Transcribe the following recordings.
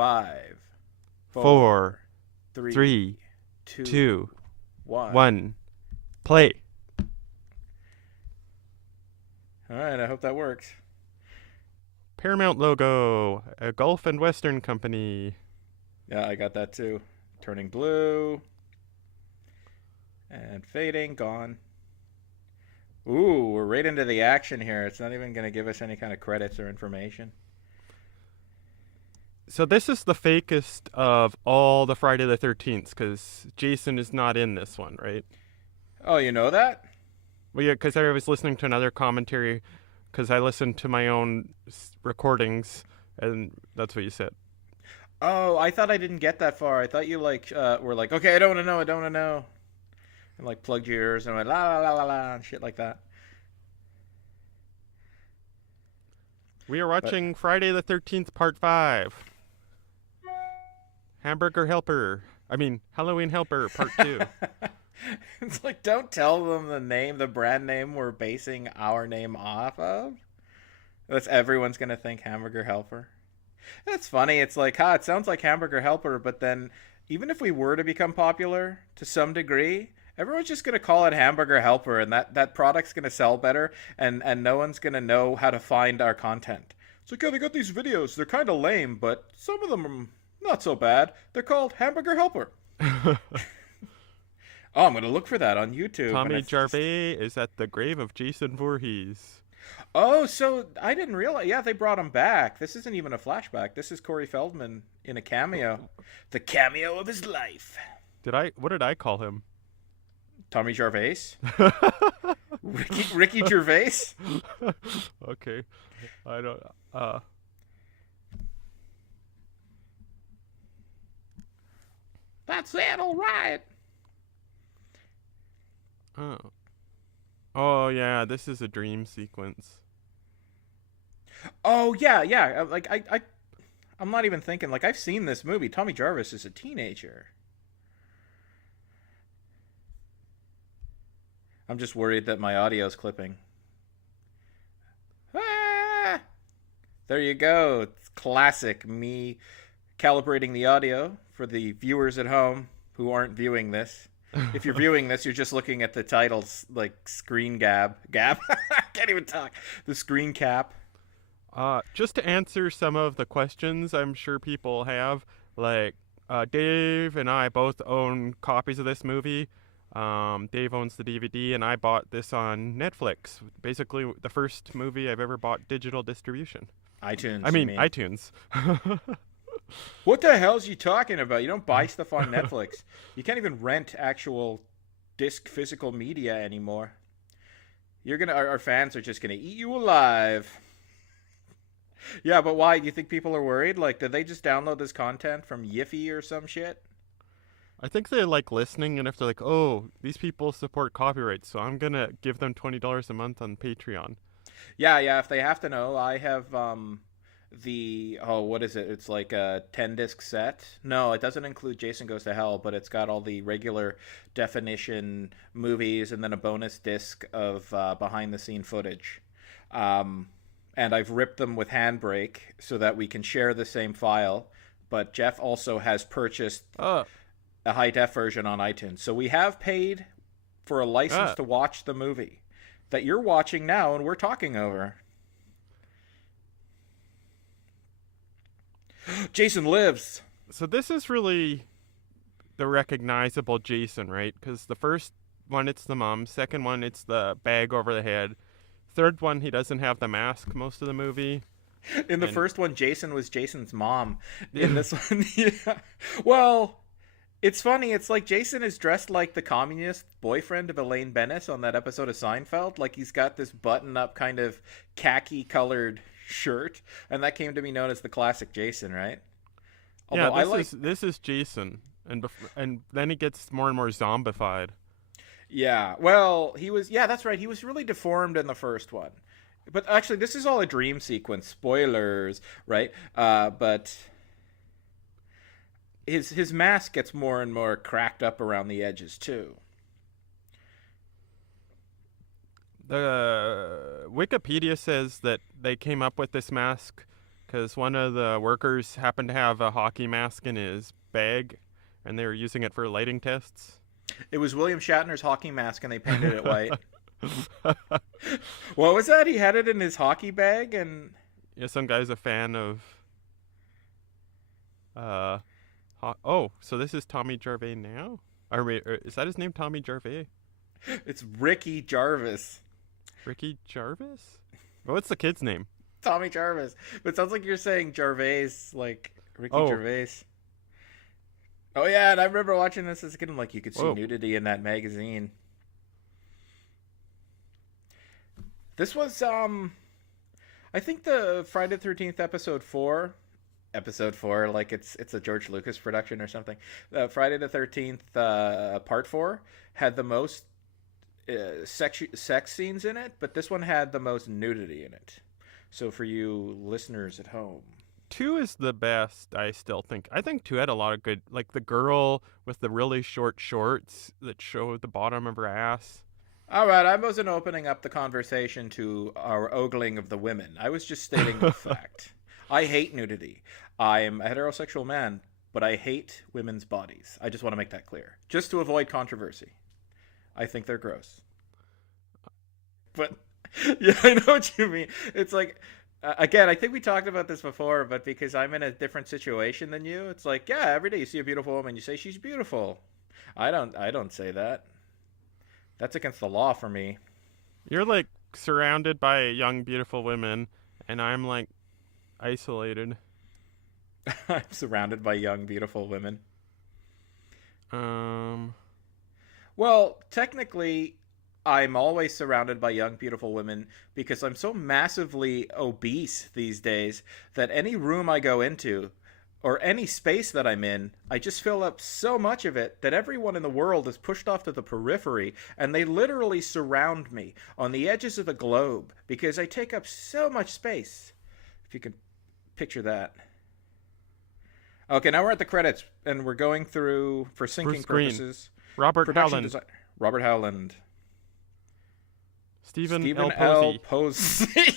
5, Four, 4, 3, three, 2, two, 1. one. Play. All right, I hope that works. Paramount logo. A Gulf and Western company. Yeah, I got that too. Turning blue and fading, gone. Ooh, we're right into the action here. It's not even going to give us any kind of credits or information. So this is the fakest of all the Friday the 13th because Jason is not in this one, right? Oh, you know that? Well, yeah, because I was listening to another commentary because I listened to my own recordings and that's what you said. Oh, I thought I didn't get that far. I thought you were like, okay, I don't want to know, I don't want to know, and like plugged your ears and went la la la la la and shit like that. We are But watching Friday the 13th Part 5. Hamburger Helper. I mean, Halloween Helper Part 2. it's like, don't tell them the brand name we're basing our name off of. That's everyone's gonna think Hamburger Helper. That's funny. It's like, it sounds like Hamburger Helper, but then even if we were to become popular to some degree, everyone's just going to call it Hamburger Helper, and that product's going to sell better, and no one's going to know how to find our content. It's like, yeah, they got these videos. They're kind of lame, but some of them are not so bad. They're called Hamburger Helper. Oh, I'm going to look for that on YouTube. And Tommy it's just... Jarvis is at the grave of Jason Voorhees. Oh, so I didn't realize. Yeah, they brought him back. This isn't even a flashback. This is Corey Feldman in a cameo. The cameo of his life. What did I call him? Tommy Jarvis? Ricky Gervais? Okay. I don't That's it, all right. Oh. Oh yeah, this is a dream sequence. Oh yeah, yeah. Like I'm not even thinking. Like I've seen this movie. Tommy Jarvis is a teenager. I'm just worried that my audio's clipping. Ah! There you go. It's classic me calibrating the audio for the viewers at home who aren't viewing this. If you're viewing this, you're just looking at the titles, like screen gab. I can't even talk. The screen cap. Just to answer some of the questions I'm sure people have, like Dave and I both own copies of this movie. Dave owns the DVD, and I bought this on Netflix. Basically, the first movie I've ever bought digital distribution. iTunes, I you mean, mean? iTunes. What the hell's you talking about? You don't buy stuff on Netflix. You can't even rent actual disc physical media anymore. Our fans are just gonna eat you alive. Yeah, but why? Do you think people are worried? Like, did they just download this content from Yiffy or some shit? I think they like listening, and if they're like, oh, these people support copyright, so I'm gonna give them $20 a month on Patreon. Yeah. If they have to know, I have what is it? It's like a 10 disc set. No, it doesn't include Jason Goes to Hell, but it's got all the regular definition movies and then a bonus disc of behind the scene footage. And I've ripped them with Handbrake so that we can share the same file. But Jeff also has purchased Uh, a high def version on iTunes. So we have paid for a license uh. to watch the movie that you're watching now and we're talking over. Jason lives. So this is really the recognizable Jason, right? Because the first one, it's the mom. Second one, it's the bag over the head. Third one, he doesn't have the mask most of the movie. In the And first one, Jason was Jason's mom. In this one, yeah. Well, it's funny. It's like Jason is dressed like the communist boyfriend of Elaine Bennis on that episode of Seinfeld. Like he's got this button-up kind of khaki-colored shirt, and that came to be known as the classic Jason, right? yeah, Although I like, this is Jason, and then he gets more and more zombified. yeah. Well, he was, yeah, that's right. He was really deformed in the first one, but actually, this is all a dream sequence. Spoilers, right? But his mask gets more and more cracked up around the edges too. The Wikipedia says that they came up with this mask because one of the workers happened to have a hockey mask in his bag, and they were using it for lighting tests. It was William Shatner's hockey mask, and they painted it white. What was that? He had it in his hockey bag, and Yeah, some guy's a fan of. Uh, oh, so this is Tommy Jarvis now? Is that his name, Tommy Jarvis? it's Ricky Jarvis. Ricky Jarvis? What's the kid's name? Tommy Jarvis. But it sounds like you're saying Gervais, like Ricky Oh, Gervais. Oh yeah, and I remember watching this as a kid. I'm like, you could see whoa. nudity in that magazine. This was I think the Friday the 13th episode 4, like it's a George Lucas production or something. Friday the 13th part 4 had the most sex scenes in it, but this one had the most nudity in it. So for you listeners at home, 2 is the best, I still think. I think 2 had a lot of good, like the girl with the really short shorts that showed the bottom of her ass. all right, I wasn't opening up the conversation to our ogling of the women. I was just stating the fact. I hate nudity. I'm a heterosexual man, but I hate women's bodies. I just want to make that clear, just to avoid controversy. I think they're gross. But yeah, I know what you mean. It's like again, I think we talked about this before, but because I'm in a different situation than you, it's like, yeah, every day you see a beautiful woman, you say she's beautiful. I don't say that. That's against the law for me. You're like surrounded by young, beautiful women, and I'm like isolated. I'm surrounded by young, beautiful women. Um, Well, technically, I'm always surrounded by young, beautiful women because I'm so massively obese these days that any room I go into or any space that I'm in, I just fill up so much of it that everyone in the world is pushed off to the periphery and they literally surround me on the edges of the globe because I take up so much space. If you can picture that. Okay, now we're at the credits and we're going through, for syncing Bruce Green, purposes, Robert production Howland, design. Robert Howland. Stephen Stephen L. L. Posey, Posey.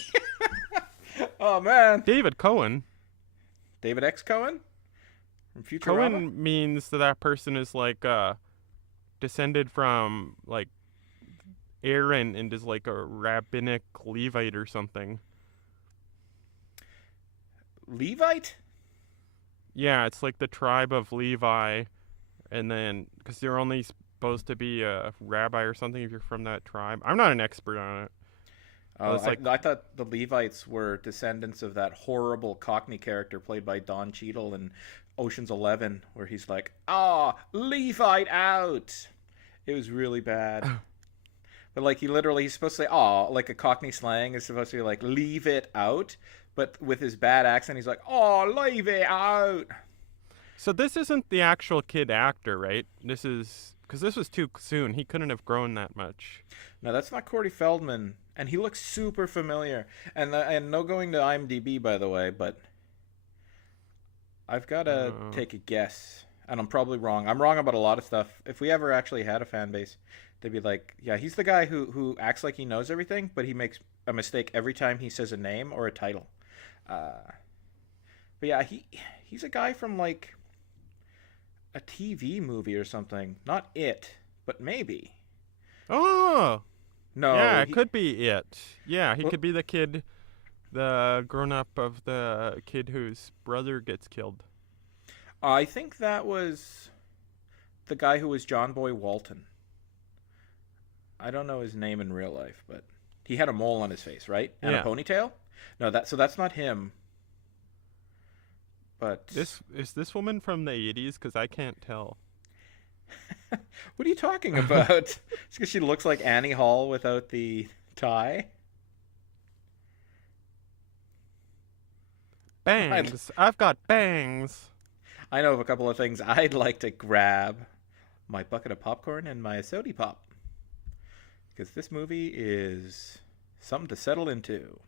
Oh man, David Cohen. David X. Cohen from Futurama. Cohen means that person is like descended from like Aaron and is like a rabbinic Levite or something. Levite. Yeah, it's like the tribe of Levi, and then because you're only supposed to be a rabbi or something if you're from that tribe. I'm not an expert on it. Oh, It's like I thought the Levites were descendants of that horrible Cockney character played by Don Cheadle in Ocean's 11, where he's like, "Ah, Levite out." It was really bad. But like he's supposed to say, "Oh," like a Cockney slang is supposed to be like, "Leave it out," but with his bad accent, he's like, "Oh, leave it out." so. This isn't the actual kid actor, right? This is because this was too soon. He couldn't have grown that much. No, that's not Corey Feldman, and he looks super familiar. And no going to IMDb by the way, but I've got to Uh, take a guess, and I'm probably wrong. I'm wrong about a lot of stuff. If we ever actually had a fan base, they'd be like, "Yeah, he's the guy who acts like he knows everything, but he makes a mistake every time he says a name or a title." Uh, but yeah, he's a guy from like a TV movie or something. Not It, but maybe. oh, No, yeah, it could be it. Yeah, he well, could be the kid, the grown up of the kid whose brother gets killed. I think that was the guy who was John Boy Walton. I don't know his name in real life, but he had a mole on his face, right? And a Yeah. ponytail? No, that's not him. But This woman from the 80s? Because I can't tell. what are you talking about? It's because she looks like Annie Hall without the tie. I, Bangs. I've got bangs. I know of a couple of things I'd like to grab. My bucket of popcorn and my sody pop. Because this movie is something to settle into.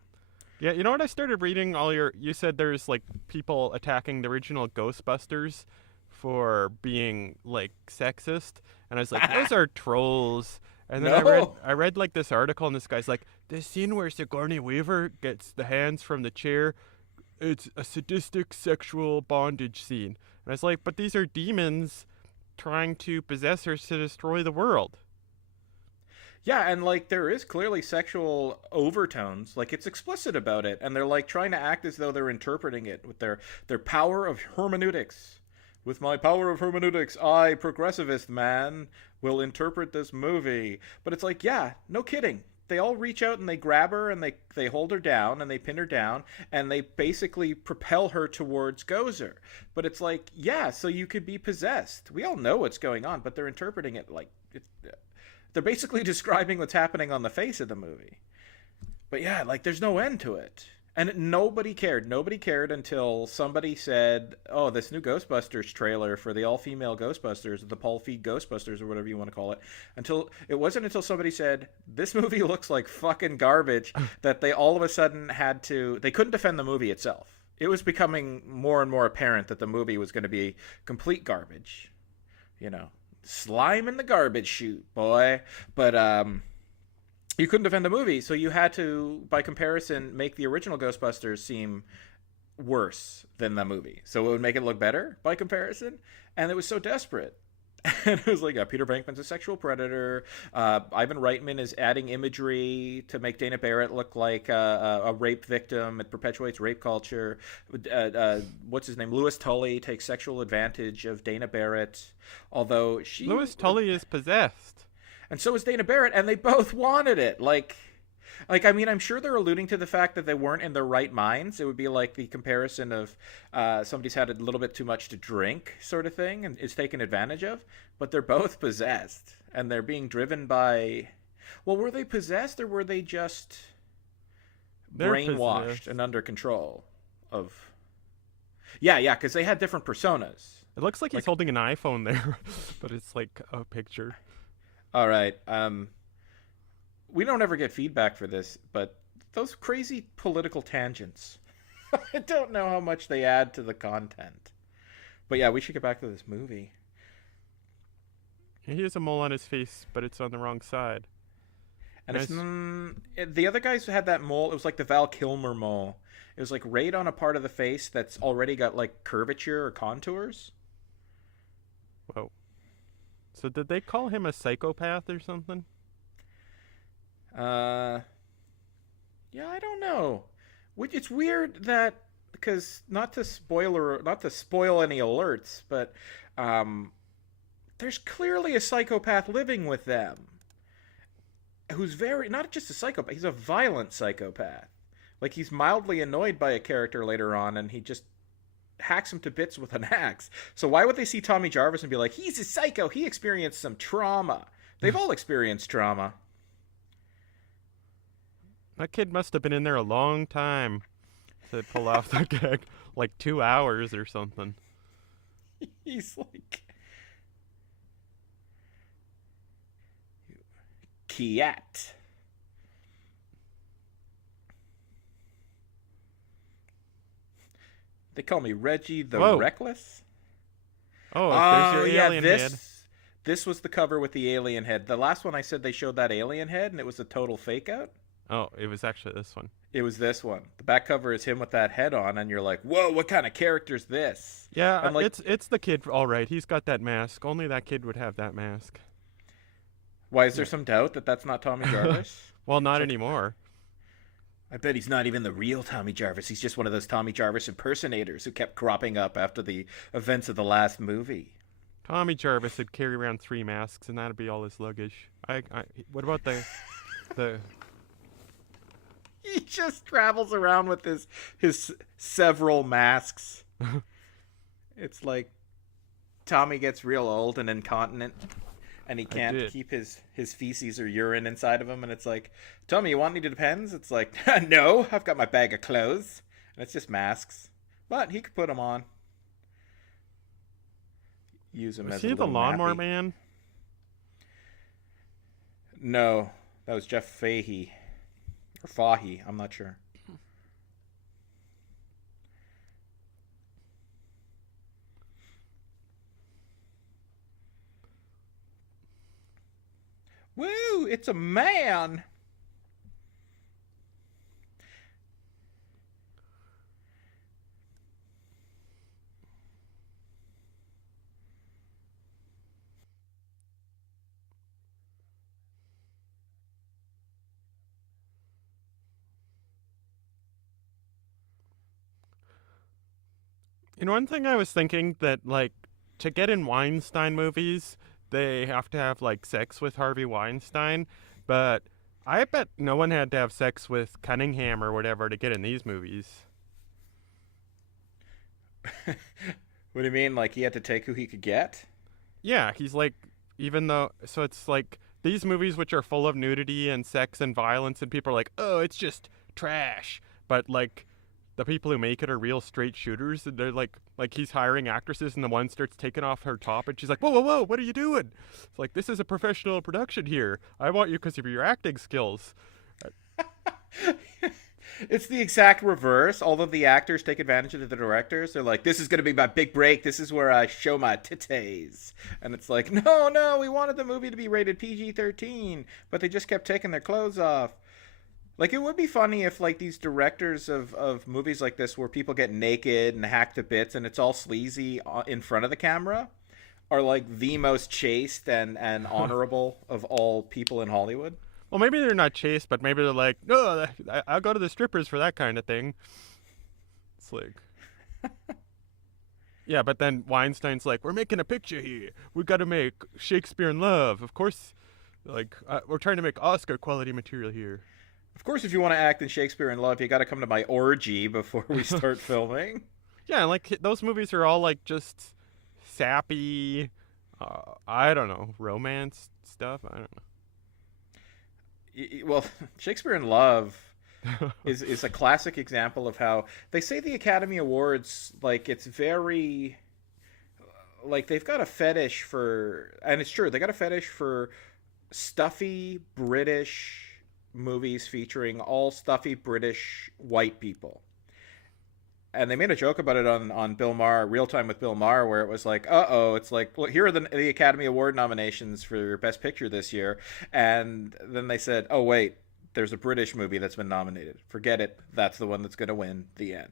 Yeah, you know what I started reading you said there's like people attacking the original Ghostbusters for being like sexist, and I was like, those are trolls. And then No. I read like this article, and this guy's like, the scene where Sigourney Weaver gets the hands from the chair it's a sadistic sexual bondage scene. And I was like, but these are demons trying to possess her to destroy the world. Yeah, and like there is clearly sexual overtones. Like it's explicit about it, and they're like trying to act as though they're interpreting it with their power of hermeneutics. With my power of hermeneutics, I, progressivist man, will interpret this movie. But it's like, yeah, no kidding. They all reach out and they grab her and they hold her down and they pin her down and they basically propel her towards Gozer. But it's like, yeah, so you could be possessed. We all know what's going on, but they're interpreting it like they're basically describing what's happening on the face of the movie. But yeah, like there's no end to it. And nobody cared. Nobody cared until somebody said, "Oh, this new Ghostbusters trailer for the all-female Ghostbusters, the Paul Feig Ghostbusters, or whatever you want to call it." Until it wasn't until somebody said, "This movie looks like fucking garbage," that they all of a sudden had to. They couldn't defend the movie itself. It was becoming more and more apparent that the movie was going to be complete garbage. You know, slime in the garbage chute, boy. But you couldn't defend the movie, so you had to, by comparison, make the original Ghostbusters seem worse than the movie. So it would make it look better by comparison, and it was so desperate. And it was like, Peter Venkman's a sexual predator. Ivan Reitman is adding imagery to make Dana Barrett look like a rape victim. It perpetuates rape culture. What's his name? Louis Tully takes sexual advantage of Dana Barrett, although she... Louis Tully is possessed. And so is Dana Barrett, and they both wanted it. I mean, I'm sure they're alluding to the fact that they weren't in their right minds. It would be like the comparison of somebody's had a little bit too much to drink, sort of thing, and is taken advantage of. But they're both possessed, and they're being driven by. Well, were they possessed, or were they just brainwashed possessed and under control of? Yeah, because they had different personas. It looks like he's holding an iPhone there, but it's like a picture. All right. We don't ever get feedback for this, but those crazy political tangents, I don't know how much they add to the content. But yeah, we should get back to this movie. He has a mole on his face, but it's on the wrong side. And it's, the other guys had that mole. It was like the Val Kilmer mole. It was like right on a part of the face that's already got like curvature or contours. Whoa. So did they call him a psychopath or something? Yeah, I don't know. It's weird that because not to spoil any alerts, but there's clearly a psychopath living with them who's very not just a psychopath. He's a violent psychopath. Like he's mildly annoyed by a character later on, and he just hacks him to bits with an axe. So why would they see Tommy Jarvis and be like, he's a psycho, he experienced some trauma? They've all experienced trauma. That kid must have been in there a long time to pull off the gag. Like 2 hours or something. He's like... Kiat. They call me Reggie the Whoa. Reckless. Oh, there's your alien head. This was the cover with the alien head. The last one I said they showed that alien head, and it was a total fake out. Oh, it was actually this one. It was this one. The back cover is him with that head on, and you're like, whoa, what kind of character's this? Yeah, like, it's the kid, all right. He's got that mask. Only that kid would have that mask. Why, is there some doubt that that's not Tommy Jarvis? Well, not anymore. I bet he's not even the real Tommy Jarvis. He's just one of those Tommy Jarvis impersonators who kept cropping up after the events of the last movie. Tommy Jarvis would carry around 3 masks, and that'd be all his luggage. What about the... He just travels around with his several masks. It's like Tommy gets real old and incontinent, and he can't keep his feces or urine inside of him, and it's like, Tommy, you want any Depends? It's like, no, I've got my bag of clothes. And it's just masks. But he could put them on. Use them as a little the Lawnmower nappy. Man? No, that was Jeff Fahey. Or Fahey, I'm not sure. Woo, it's a man. And one thing I was thinking that like to get in Weinstein movies, they have to have like sex with Harvey Weinstein, but I bet no one had to have sex with Cunningham or whatever to get in these movies. What do you mean? Like he had to take who he could get? Yeah, he's like even though so it's like these movies which are full of nudity and sex and violence and people are like, "Oh, it's just trash." But like the people who make it are real straight shooters and they're like he's hiring actresses and the one starts taking off her top and she's like, "Whoa, whoa, whoa, what are you doing?" It's like, "This is a professional production here. I want you because of your acting skills." It's the exact reverse. All of the actors take advantage of the directors. They're like, "This is going to be my big break. This is where I show my titties." And it's like, "No, no, we wanted the movie to be rated PG-13, but they just kept taking their clothes off." Like it would be funny if like these directors of movies like this where people get naked and hacked to bits and it's all sleazy in front of the camera are like the most chaste and honorable of all people in Hollywood. Well, maybe they're not chaste, but maybe they're like, "No, I'll go to the strippers for that kind of thing." It's like, yeah, but then Weinstein's like, "We're making a picture here. We got to make Shakespeare in Love. Of course, like we're trying to make Oscar quality material here." Of course, if you want to act in Shakespeare in Love, you got to come to my orgy before we start filming. Yeah, like those movies are all like just sappy, I don't know, romance stuff. I don't Well, Shakespeare in Love know. is a classic example of how they say the Academy Awards like it's very like they've got a fetish for, and it's true, they got a fetish for stuffy British movies featuring all stuffy British white people. And they made a joke about it on Bill Maher, Real Time with Bill Maher, where it was like, oh, it's like, well, here are the Academy Award nominations for Best Picture this year. And then they said, oh, wait, there's a British movie that's been nominated. Forget it. That's the one that's going to win. The end.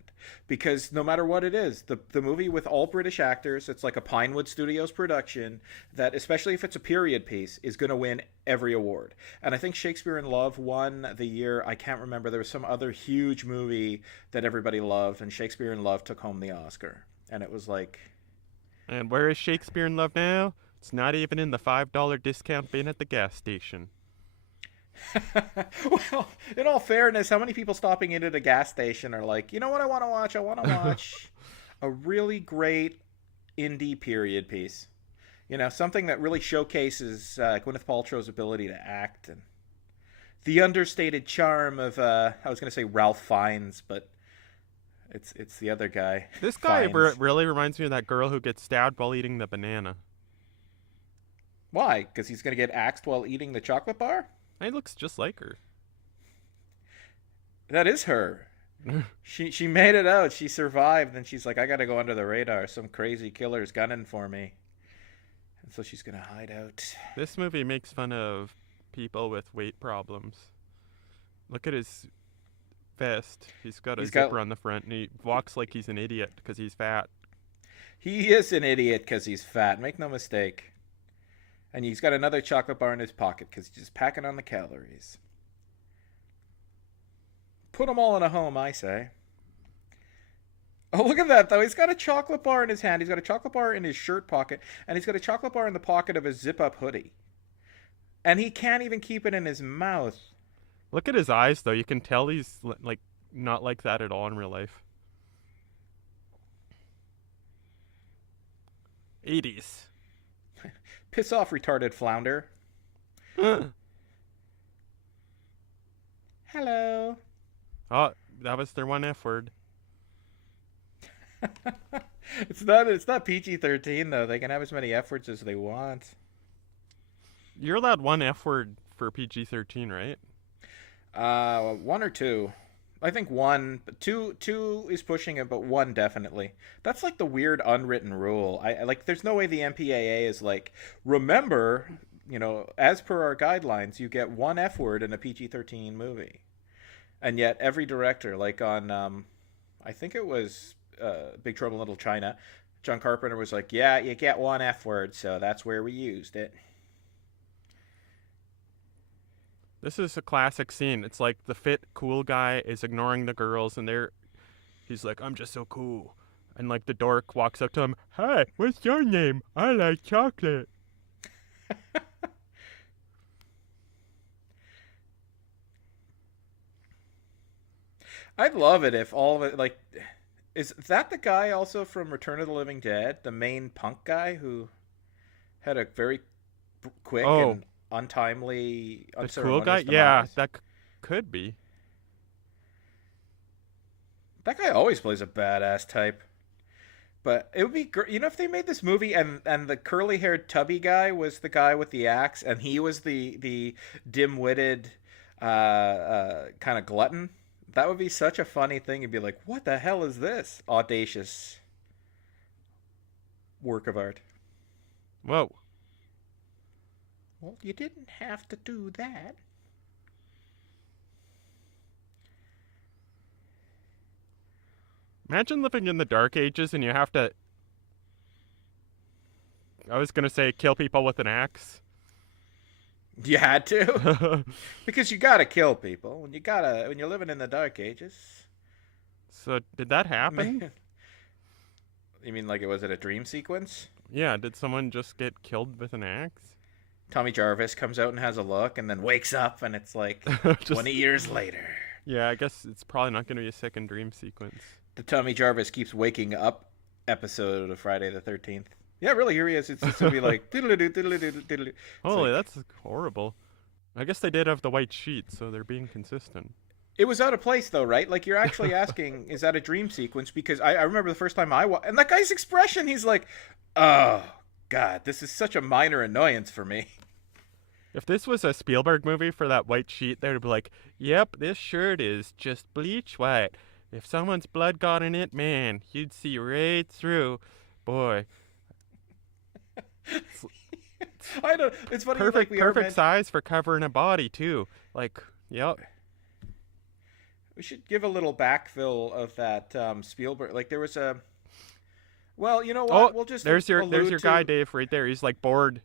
Because no matter what it is, the movie with all British actors, it's like a Pinewood Studios production that, especially if it's a period piece, is going to win every award. And I think Shakespeare in Love won the year, I can't remember, there was some other huge movie that everybody loved, and Shakespeare in Love took home the Oscar. And it was like, And where is Shakespeare in Love now? It's not even in the $5 discount bin at the gas station. well, in all fairness, how many people stopping in at a gas station are like, you know what I want to watch? I want to watch a really great indie period piece. You know, something that really showcases Gwyneth Paltrow's ability to act and the understated charm of I was going to say Ralph Fiennes, but it's the other guy, This guy Fiennes. really reminds me of that girl who gets stabbed while eating the banana. Why? Because he's going to get axed while eating the chocolate bar? He looks just like her. That is her. She made it out. She survived, and she's like, I got to go under the radar. Some crazy killer's gunning for me. And so she's going to hide out. This movie makes fun of people with weight problems. Look at his vest. He's got a He's got zipper on the front, and he walks like he's an idiot because he's fat. He is an idiot because he's fat. Make no mistake. And he's got another chocolate bar in his pocket because he's just packing on the calories. Put them all in a home, I say. Oh, look at that, though. He's got a chocolate bar in his hand. He's got a chocolate bar in his shirt pocket. And he's got a chocolate bar in the pocket of his zip-up hoodie. And he can't even keep it in his mouth. Look at his eyes, though. You can tell he's like not like that at all in real life. 80s. Piss off, retarded flounder. Hello. Oh, that was their one F word. It's not PG-13 though. They can have as many F words as they want. You're allowed one F word for PG-13, right? One or two. I think one, but two is pushing it, but one definitely. That's like the weird unwritten rule. I like. There's no way the MPAA is like. Remember, as per our guidelines, you get one F word in a PG-13 movie, and yet every director, like on, I think it was Big Trouble in Little China, John Carpenter was like, yeah, you get one F word, so that's where we used it. This is a classic scene. It's like the fit cool guy is ignoring the girls and he's like, "I'm just so cool." And like the dork walks up to him, "Hi, what's your name? I like chocolate." I'd love it if all of it like is that the guy also from Return of the Living Dead, the main punk guy who had a very quick Oh, and untimely, the cool guy? unceremonious Yeah, demise? that could be. That guy always plays a badass type. But it would be great, if they made this movie and the curly haired tubby guy was the guy with the axe, and he was the dim witted kind of glutton. That would be such a funny thing. You'd be like, "What the hell is this audacious work of art?" Whoa. Well, you didn't have to do that. Imagine living in the Dark Ages and you have to, I was gonna say, kill people with an axe. You had to because you gotta kill people when you're living in the Dark Ages. So, did that happen? Man, you mean like it was it a dream sequence? Yeah, did someone just get killed with an axe? Tommy Jarvis comes out and has a look, and then wakes up, and it's like Just 20 years later. Yeah, I guess it's probably not gonna be a second dream sequence. The Tommy Jarvis keeps waking up episode of Friday the 13th. Yeah, really, here he is. It's just gonna be like diddle-doo, diddle-doo, diddle-doo. It's Holy, like that's horrible. I guess they did have the white sheet, so they're being consistent. it was out of place though, right? Like you're actually asking, is that a dream sequence? Because I remember the first time and that guy's expression, he's like, "Oh God, this is such a minor annoyance for me." If this was a Spielberg movie for that white sheet, they would be like, "Yep, this shirt is just bleach white. If someone's blood got in it, man, you'd see right through. Boy, it's I don't. It's funny. Like perfect, we are perfect meant. size for covering a body too. Like, yep." We should give a little backfill of that Spielberg. Like there was a. Well, you know Oh, what? We'll just there's allude your guy, to. Dave, right there. He's like bored.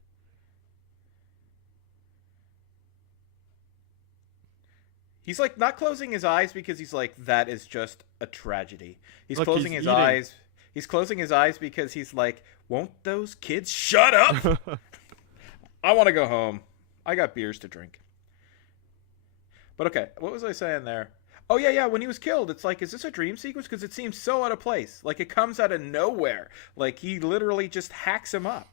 He's like not closing his eyes because he's like that is just a tragedy. He's Look, closing he's his eating. eyes. He's closing his eyes because he's like, won't those kids shut up? I want to go home. I got beers to drink. But okay, what was I saying there? Oh yeah, yeah. When he was killed, it's like, is this a dream sequence? Because it seems so out of place. Like it comes out of nowhere. Like he literally just hacks him up.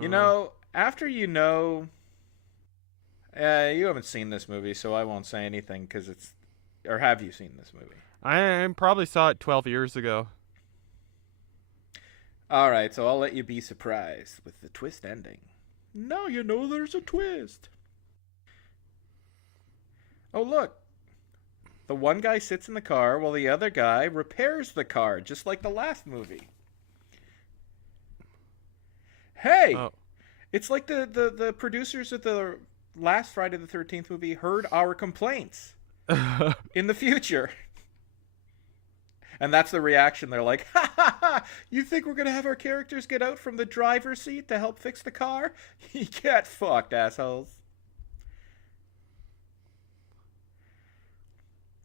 You uh, know, after you haven't seen this movie, so I won't say anything because it's. Or have you seen this movie? I probably saw it 12 years ago. All right, so I'll let you be surprised with the twist ending. Now you know there's a twist. Oh, look. The one guy sits in the car while the other guy repairs the car, just like the last movie. Hey! Oh, It's like the producers of the last Friday the 13th movie heard our complaints in the future. And that's the reaction. They're like, "Ha ha ha! You think we're gonna have our characters get out from the driver's seat to help fix the car? You get fucked, assholes."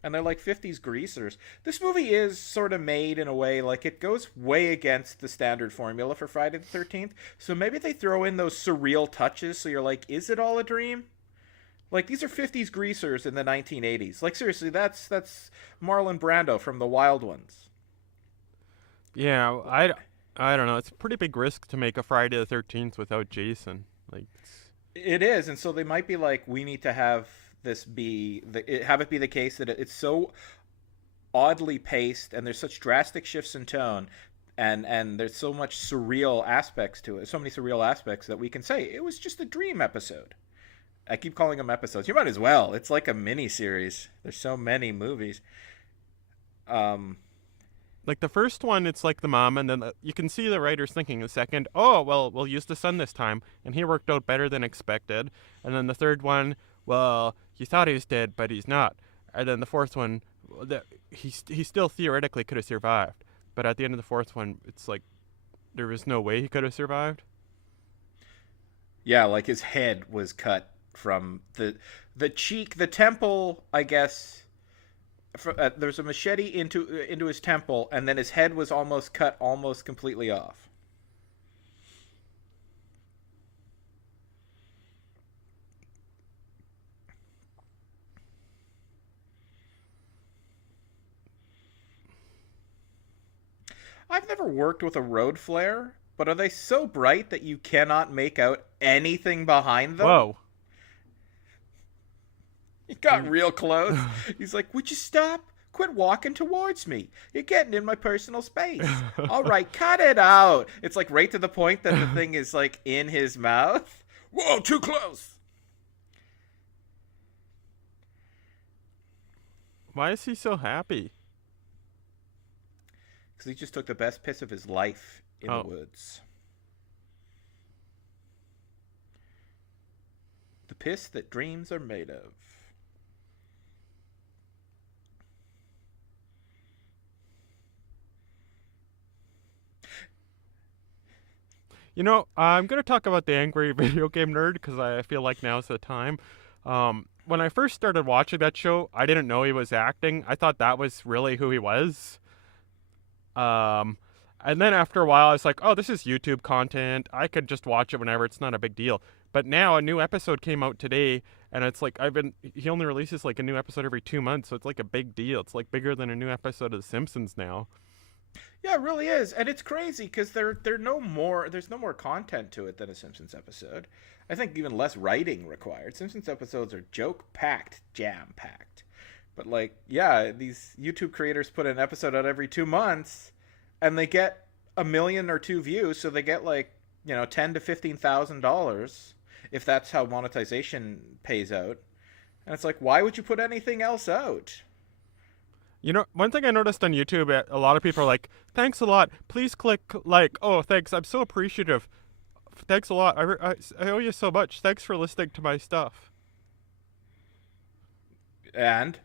And they're like 50s greasers. This movie is sort of made in a way like it goes way against the standard formula for Friday the 13th. So maybe they throw in those surreal touches so you're like, is it all a dream? Like these are 50s greasers in the 1980s. Like seriously, that's Marlon Brando from The Wild Ones. yeah. I don't know. It's a pretty big risk to make a Friday the 13th without Jason. Like, It is, and so they might be like, we need to have have it be the case that it's so oddly paced, and there's such drastic shifts in tone, and there's so much surreal aspects to it, so many surreal aspects that we can say it was just a dream episode. I keep calling them episodes. You might as well. It's like a mini series. There's so many movies. Um, like the first one, it's like the mom, and then you can see the writers thinking the second, oh, well, we'll use the son this time, and he worked out better than expected. And then the third one, well, you thought he was dead, but he's not. And then the fourth one, he still theoretically could have survived. But at the end of the fourth one, it's like there was no way he could have survived. Yeah, like his head was cut from the cheek, the temple, I guess. There's a machete into his temple, and then his head was almost cut almost completely off. I've never worked with a road flare, but are they so bright that you cannot make out anything behind them? Whoa. He got real close. He's like, "Would you stop? Quit walking towards me. You're getting in my personal space. All right, cut it out." It's like right to the point that the thing is like in his mouth. Whoa, too close. Why is he so happy? Because he just took the best piss of his life in the Oh. woods. The piss that dreams are made of. You know, I'm going to talk about the angry video game nerd because I feel like now's the time. When I first started watching that show, I didn't know he was acting. I thought that was really who he was. Um, and then after a while, I was like, oh, this is YouTube content. I could just watch it whenever. It's not a big deal. But now a new episode came out today, and it's like he only releases like a new episode every 2 months, so it's like a big deal. It's like bigger than a new episode of The Simpsons now. Yeah, it really is, and it's crazy because they're no more. There's no more content to it than a Simpsons episode. I think even less writing required. Simpsons episodes are joke packed, jam packed. But like, yeah, these YouTube creators put an episode out every 2 months, and they get a million or two views, so they get like $10,000 to $15,000 if that's how monetization pays out. And it's like, why would you put anything else out? You know, one thing I noticed on YouTube, a lot of people are like, thanks a lot. Please click like. Oh, thanks. I'm so appreciative. Thanks a lot. I owe you so much. Thanks for listening to my stuff. And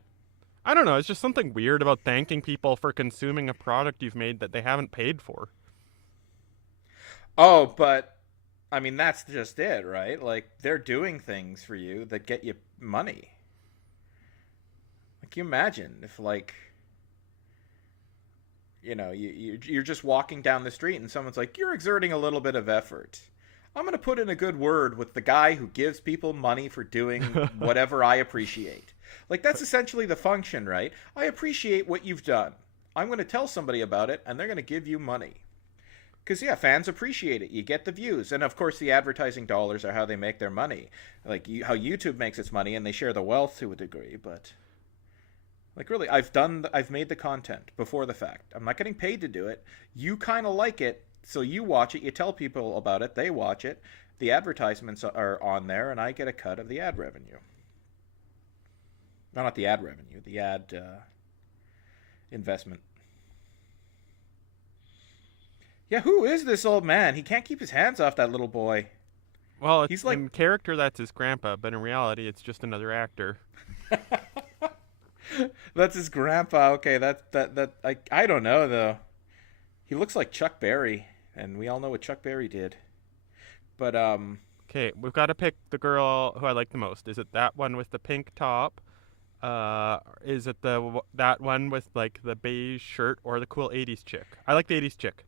I don't know. It's just something weird about thanking people for consuming a product you've made that they haven't paid for. oh, but I mean, that's just it, right? Like, they're doing things for you that get you money. Like, you imagine if, like, you're just walking down the street and someone's like, "You're exerting a little bit of effort. I'm going to put in a good word with the guy who gives people money for doing whatever I appreciate." Like, that's essentially the function, right? I appreciate what you've done. I'm going to tell somebody about it, and they're going to give you money. Because, yeah, fans appreciate it. You get the views. And, of course, the advertising dollars are how they make their money. Like, how YouTube makes its money, and they share the wealth to a degree. But, like, really, I've made the content before the fact. I'm not getting paid to do it. You kind of like it, so you watch it. You tell people about it. They watch it. The advertisements are on there, and I get a cut of the ad revenue. No, not the ad revenue. The ad investment. Yeah, who is this old man? He can't keep his hands off that little boy. Well, He's like, in character, that's his grandpa, but in reality, it's just another actor. that's his grandpa. Okay, I don't know though. He looks like Chuck Berry, and we all know what Chuck Berry did. But Okay, we've got to pick the girl who I like the most. Is it that one with the pink top? Is it that one with like the beige shirt, or the cool '80s chick? I like the '80s chick.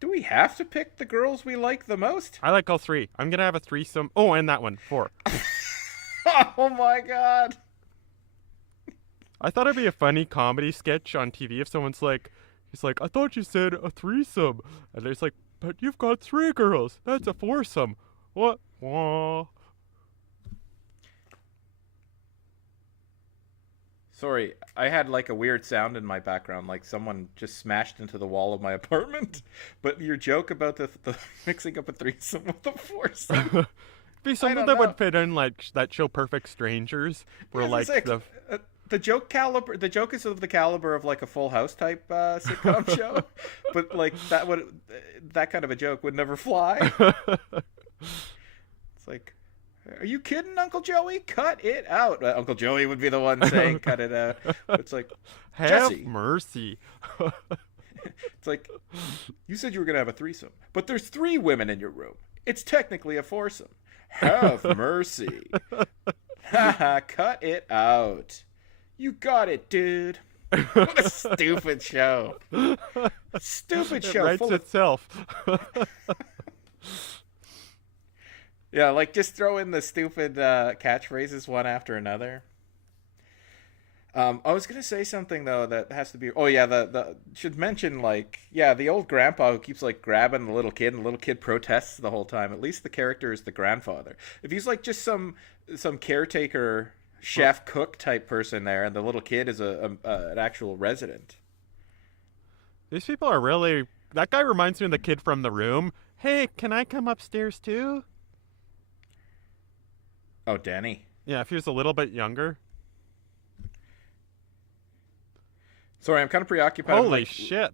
do we have to pick the girls we like the most? I like all three. I'm gonna have a threesome. Oh, and that one, four. Oh my god. I thought it'd be a funny comedy sketch on TV if someone's like, he's like, I thought you said a threesome, and there's like, but you've got three girls. That's a foursome. What? Wah. Sorry, I had like a weird sound in my background, like someone just smashed into the wall of my apartment. But your joke about the mixing up a threesome with a foursome, Be I something don't that know. would fit in like that show Perfect Strangers, where Yeah, like it's the the joke caliber. The joke is of the caliber of like a Full House type sitcom show, but like that kind of a joke would never fly. It's like, are you kidding, Uncle Joey? Cut it out. Uncle Joey would be the one saying, "Cut it out." It's like, have Jesse. mercy. It's like, you said you were going to have a threesome, but there's 3 women in your room. It's technically a foursome. Have mercy. Haha, cut it out. You got it, dude. What a stupid show. Stupid It show writes full of... itself. Yeah, like just throw in the stupid catchphrases one after another. I was gonna say something though that has to be. Oh yeah, the should mention like yeah the old grandpa who keeps like grabbing the little kid and the little kid protests the whole time. At least the character is the grandfather. If he's like just some caretaker chef cook type person there, and the little kid is an actual resident. These people are really. That guy reminds me of the kid from The Room. Hey, can I come upstairs too? Oh, Danny. Yeah, if he was a little bit younger. Sorry, I'm kind of preoccupied. Holy like, shit.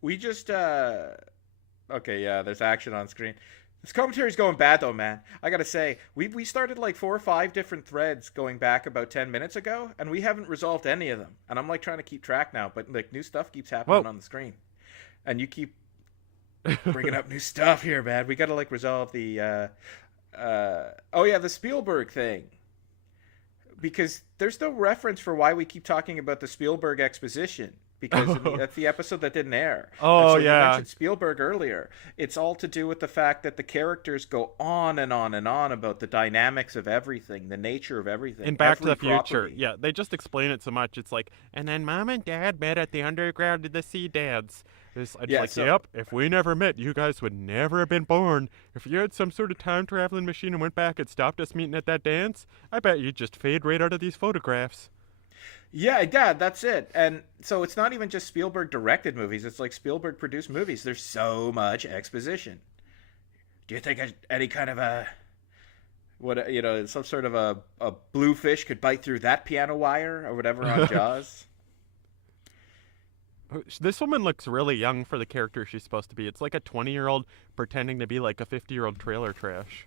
We just okay, yeah, there's action on screen. This commentary's going bad though, man. I gotta say, we started like 4 or 5 different threads going back about 10 minutes ago, and we haven't resolved any of them. And I'm like trying to keep track now, but like new stuff keeps happening on the screen, and you keep bringing up new stuff here, man. We gotta like resolve the oh yeah, the Spielberg thing. Because there's no reference for why we keep talking about the Spielberg exposition. Because that's the episode that didn't air. Oh, and so yeah. You mentioned Spielberg earlier. It's all to do with the fact that the characters go on and on and on about the dynamics of everything, the nature of everything. In Back to the every Future. property. Yeah, they just explain it so much. It's like, and then Mom and Dad met at the underground of the Sea Dads. It's Yeah, like, so- yep, if we never met, you guys would never have been born. If you had some sort of time-traveling machine and went back and stopped us meeting at that dance, I bet you'd just fade right out of these photographs. Yeah, that's it. And so it's not even just Spielberg directed movies. It's like Spielberg produced movies. There's so much exposition. Do you think any kind of some sort of a bluefish could bite through that piano wire or whatever on Jaws? This woman looks really young for the character she's supposed to be. It's like a 20-year-old pretending to be like a 50-year-old trailer trash.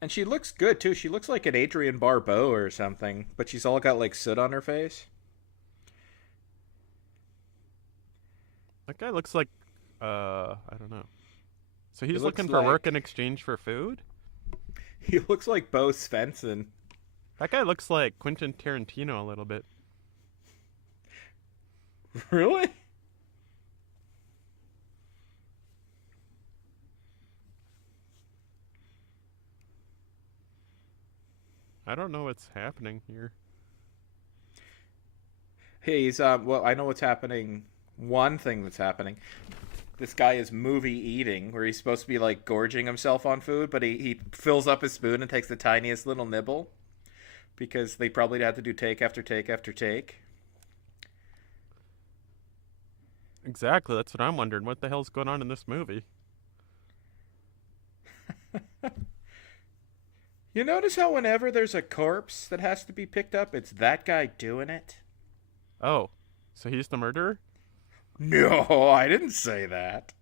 And she looks good too. She looks like an Adrienne Barbeau or something, but she's all got like soot on her face. That guy looks like, I don't know. So he's looks looking for like- work in exchange for food? He looks like Bo Svensson. That guy looks like Quentin Tarantino a little bit. Really? I don't know what's happening here. Hey, he's well, I know what's happening. One thing that's happening. This guy is movie eating, where he's supposed to be like gorging himself on food, but he fills up his spoon and takes the tiniest little nibble, because they probably had to do take after take after take. Exactly, that's what I'm wondering. What the hell's going on in this movie? You notice how whenever there's a corpse that has to be picked up, it's that guy doing it? Oh, so he's the murderer? No, I didn't say that.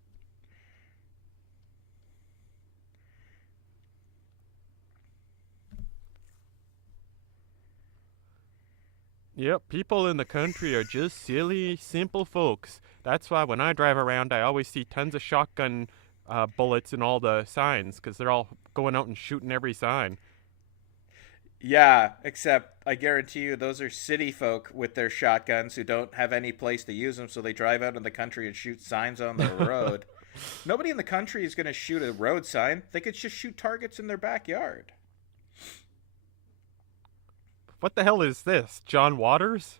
Yep, people in the country are just silly, simple folks. That's why when I drive around, I always see tons of shotgun bullets in all the signs, because they're all going out and shooting every sign. Yeah, except I guarantee you those are city folk with their shotguns who don't have any place to use them, so they drive out in the country and shoot signs on the road. Nobody in the country is going to shoot a road sign. They could just shoot targets in their backyard. What the hell is this? John Waters?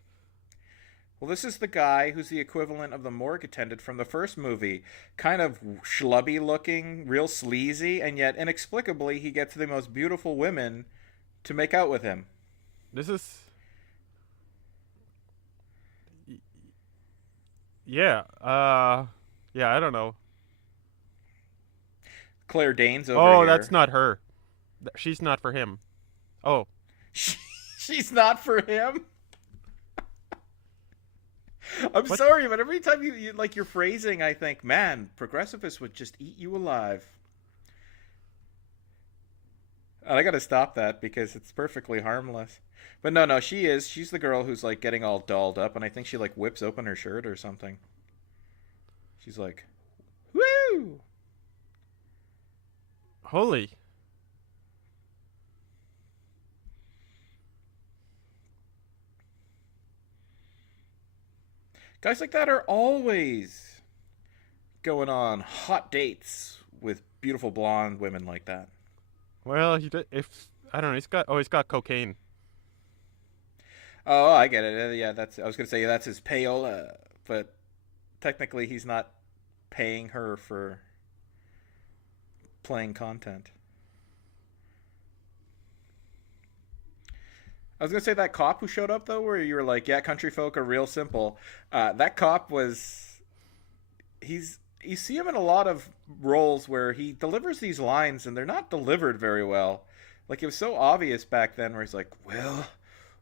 Well, this is the guy who's the equivalent of the morgue attendant from the first movie. Kind of schlubby looking, real sleazy, and yet inexplicably he gets the most beautiful women to make out with him. This is... Yeah, yeah, I don't know. Claire Danes over Oh, here. that's not her. She's not for him. Oh. She's not for him? I'm sorry, but every time you like your phrasing, I think, man, progressivists would just eat you alive. And I gotta stop that because it's perfectly harmless. But no, no, she is. She's the girl who's like getting all dolled up, and I think she like whips open her shirt or something. She's like, "Woo!" Holy. Guys like that are always going on hot dates with beautiful blonde women like that. Well, if I don't know, he's got cocaine. Oh, I get it. Yeah, that's. I was gonna say that's his payola, but technically he's not paying her for playing content. I was gonna say that cop who showed up though, where you were like, "Yeah, country folk are real simple." That cop was. He's. You see him in a lot of roles where he delivers these lines and they're not delivered very well. Like it was so obvious back then, where he's like, "Well,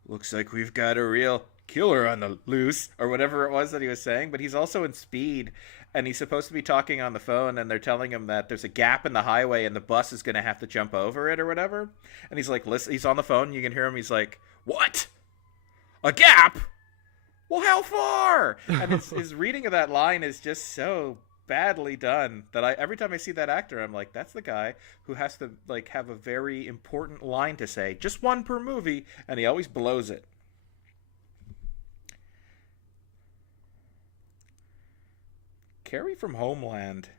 looks like we've got a real killer on the loose," or whatever it was that he was saying. But he's also in Speed, and he's supposed to be talking on the phone, and they're telling him that there's a gap in the highway, and the bus is going to have to jump over it or whatever. And he's like, listen, he's on the phone. You can hear him. He's like, "What? A gap? Well, how far?" And his reading of that line is just so badly done that every time I see that actor, I'm like, that's the guy who has to like have a very important line to say, just one per movie, and he always blows it. Carrie from Homeland,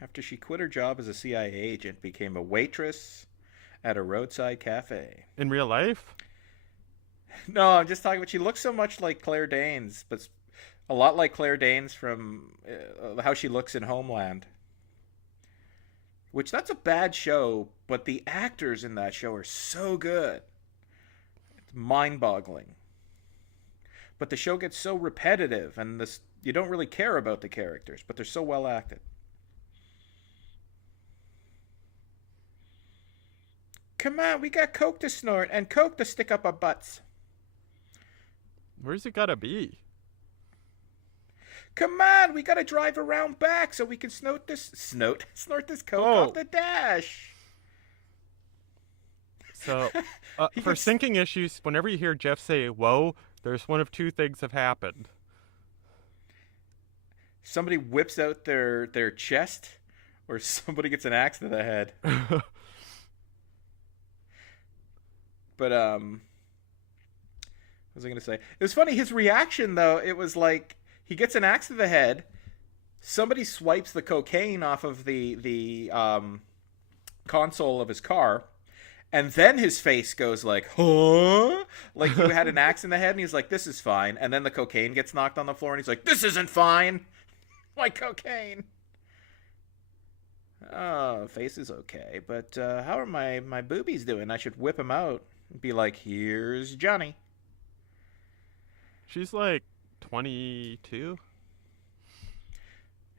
after she quit her job as a CIA agent, became a waitress at a roadside cafe. In real life? No, I'm just talking about she looks so much like Claire Danes, but a lot like Claire Danes from how she looks in Homeland. Which that's a bad show, but the actors in that show are so good. It's mind-boggling. But the show gets so repetitive, and this you don't really care about the characters, but they're so well acted. Come on, we got coke to snort and coke to stick up our butts. Where's it gotta be? Come on, we gotta drive around back so we can snort this coke off the dash. So, for gets... syncing issues, whenever you hear Jeff say "whoa," there's one of two things have happened. Somebody whips out their chest, or somebody gets an axe to the head. But what was I gonna say? It was funny. His reaction though, it was like he gets an axe to the head. Somebody swipes the cocaine off of the console of his car, and then his face goes like, "Huh?" Like you had an axe in the head, and he's like, "This is fine." And then the cocaine gets knocked on the floor, and he's like, "This isn't fine." My cocaine. Oh, face is okay, but how are my boobies doing? I should whip them out and be like, "Here's Johnny." She's like 22.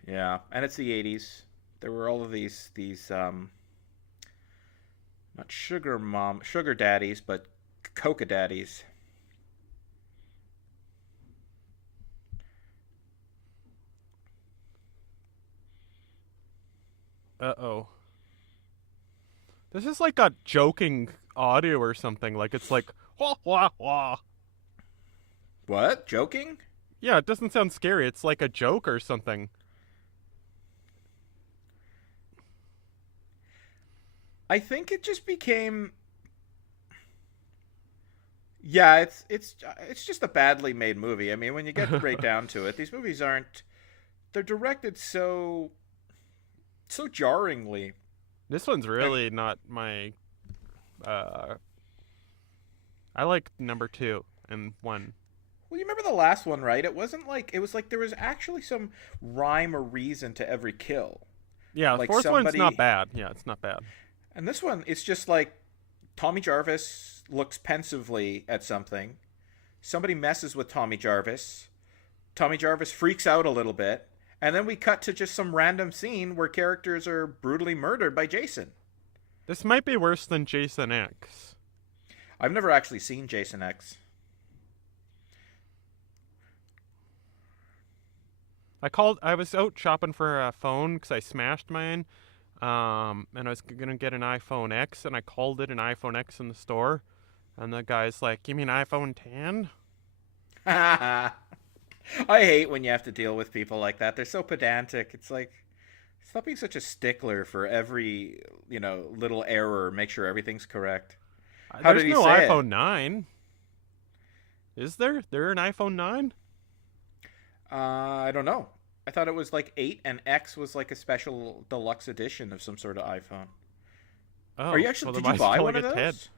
Yeah, and it's the 80s. There were all of these not sugar daddies, but coca daddies. Uh-oh. This is like a joking audio or something. Like it's like, wah, wah, wah. What? Joking? Yeah, it doesn't sound scary. It's like a joke or something. I think it just became. Yeah, it's just a badly made movie. I mean, when you get right down to it, these movies aren't. They're directed so jarringly. This one's really not my. I like number 2 and 1. Well, you remember the last one, right? It wasn't like it was like there was actually some rhyme or reason to every kill. Yeah, the Like fourth one's somebody, not bad. Yeah, it's not bad. and this one, it's just like Tommy Jarvis looks pensively at something. Somebody messes with Tommy Jarvis. Tommy Jarvis freaks out a little bit, and then we cut to just some random scene where characters are brutally murdered by Jason. This might be worse than Jason X. I've never actually seen Jason X. I was out shopping for a phone because I smashed mine. And I was gonna get an iPhone X, and I called it an iPhone X in the store, and the guy's like, "You mean iPhone 10?" I hate when you have to deal with people like that. They're so pedantic. It's like, stop being such a stickler for every, little error. Make sure everything's correct. How There's did he no say it? iPhone 9, is there? There an iPhone 9? I don't know. I thought it was like 8 and X was like a special deluxe edition of some sort of iPhone. Are you Oh, actually, well, then did you why is it buy only one of get 10? those?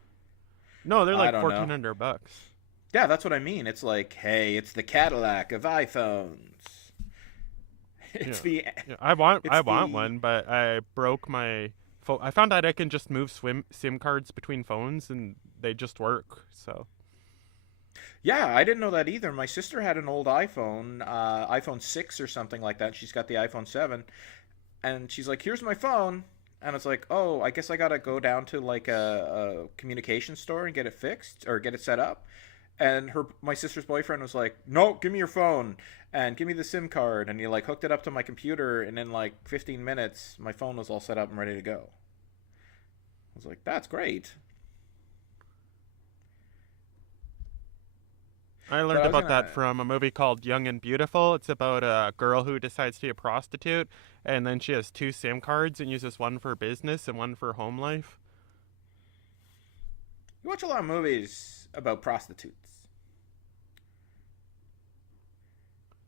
No, they're I like don't know. $1,400. Yeah, that's what I mean. It's like, hey, it's the Cadillac of iPhones. It's Yeah, the, yeah. I it's want the, one, but I broke my phone. I found out I can just move SIM cards between phones, and they just work. So Yeah, I didn't know that either. My sister had an old iPhone, iPhone 6 or something like that. She's got the iPhone 7, and she's like, "Here's my phone." And it's like, "Oh, I guess I gotta go down to like a communication store and get it fixed or get it set up." And my sister's boyfriend was like, "No, give me your phone and give me the SIM card." And he like hooked it up to my computer, and in like 15 minutes, my phone was all set up and ready to go. I was like, "That's great." I But learned I was about that gonna, from a movie called Young and Beautiful. It's about a girl who decides to be a prostitute, and then she has two SIM cards and uses one for business and one for home life. you watch a lot of movies about prostitutes.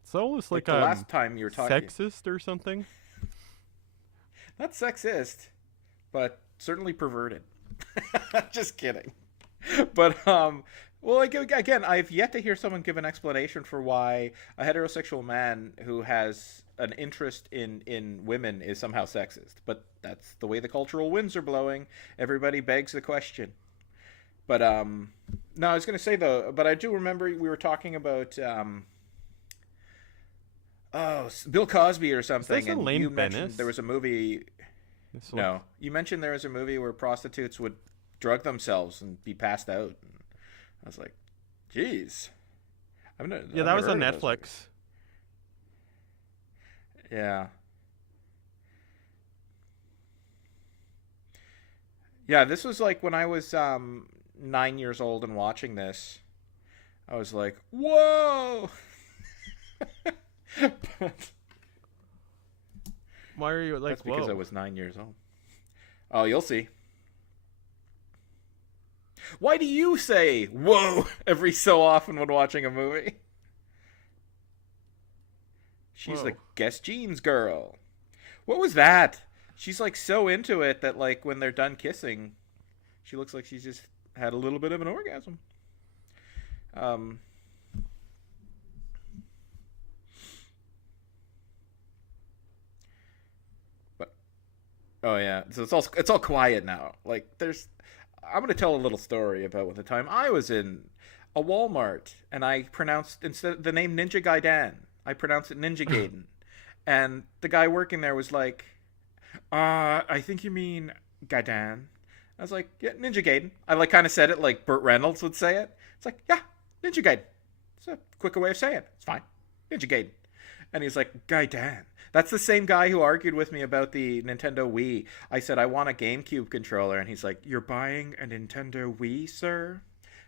It's almost Like like the I'm last time you were talking, sexist or something. not sexist, but certainly perverted. Just kidding. But well, like again, I've yet to hear someone give an explanation for why a heterosexual man who has an interest in women is somehow sexist. But that's the way the cultural winds are blowing. Everybody begs the question. But no, I was going to say though, but I do remember we were talking about Bill Cosby or Is this something, and Elaine you mentioned there Bennis? was a movie. This look. No, you mentioned there was a movie where prostitutes would drug themselves and be passed out. And I was like, "Geez, Yeah, I've that never was heard on of those movies." Netflix. Yeah, yeah. This was like when I was 9 years old and watching this. I was like, "Whoa!" But Why are you that's like, because I whoa? was 9 years old. Oh, you'll see. Why do you say "whoa" every so often when watching a movie? She's the Whoa. Guess Jeans girl. What was that? She's like so into it that like when they're done kissing, she looks like she's just had a little bit of an orgasm. Um, but oh yeah, so it's all quiet now. Like there's, I'm gonna tell a little story about the time I was in a Walmart and I pronounced instead of the name Ninja Gaiden, I pronounced it Ninja Gaiden, and the guy working there was like, I think you mean Gaiden. I was like, yeah, Ninja Gaiden. I like kind of said it like Burt Reynolds would say it. It's like, yeah, Ninja Gaiden. It's a quicker way of saying it. It's fine. Ninja Gaiden. And he's like, Gaiden. That's the same guy who argued with me about the Nintendo Wii. I said, I want a GameCube controller. And he's like, you're buying a Nintendo Wii, sir?